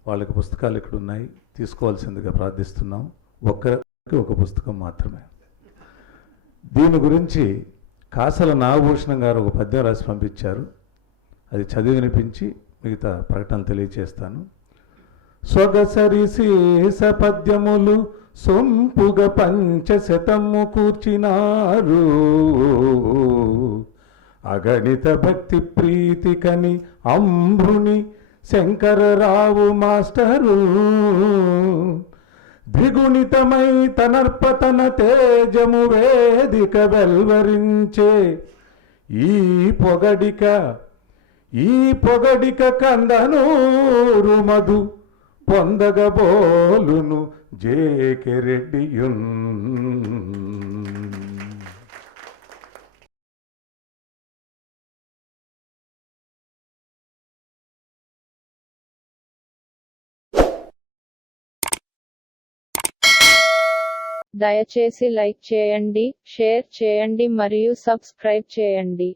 వాళ్ళకి పుస్తకాలు ఇక్కడ ఉన్నాయి, తీసుకోవాల్సిందిగా ప్రార్థిస్తున్నాం. ఒక్కరికి ఒక పుస్తకం మాత్రమే. దీని గురించి కాసల నాగభూషణం గారు ఒక పద్యం రాసి పంపించారు. అది చదివి వినిపించి మిగతా ప్రకటనలు తెలియచేస్తాను. సొగసరి శీస పద్యములు సొంపుగ పంచశతము కూర్చినారు, అగణిత భక్తి ప్రీతికని అంబుని శంకరరావు మాస్టరు ద్విగుణితమై తనర్పతన తేజము వేదిక వెల్వరించే ఈ పొగడిక కందనూరు మధు పొందగబోలును జేకే రెడ్డియున్. దయచేసి లైక్ చేయండి, షేర్ చేయండి మరియు సబ్స్క్రైబ్ చేయండి.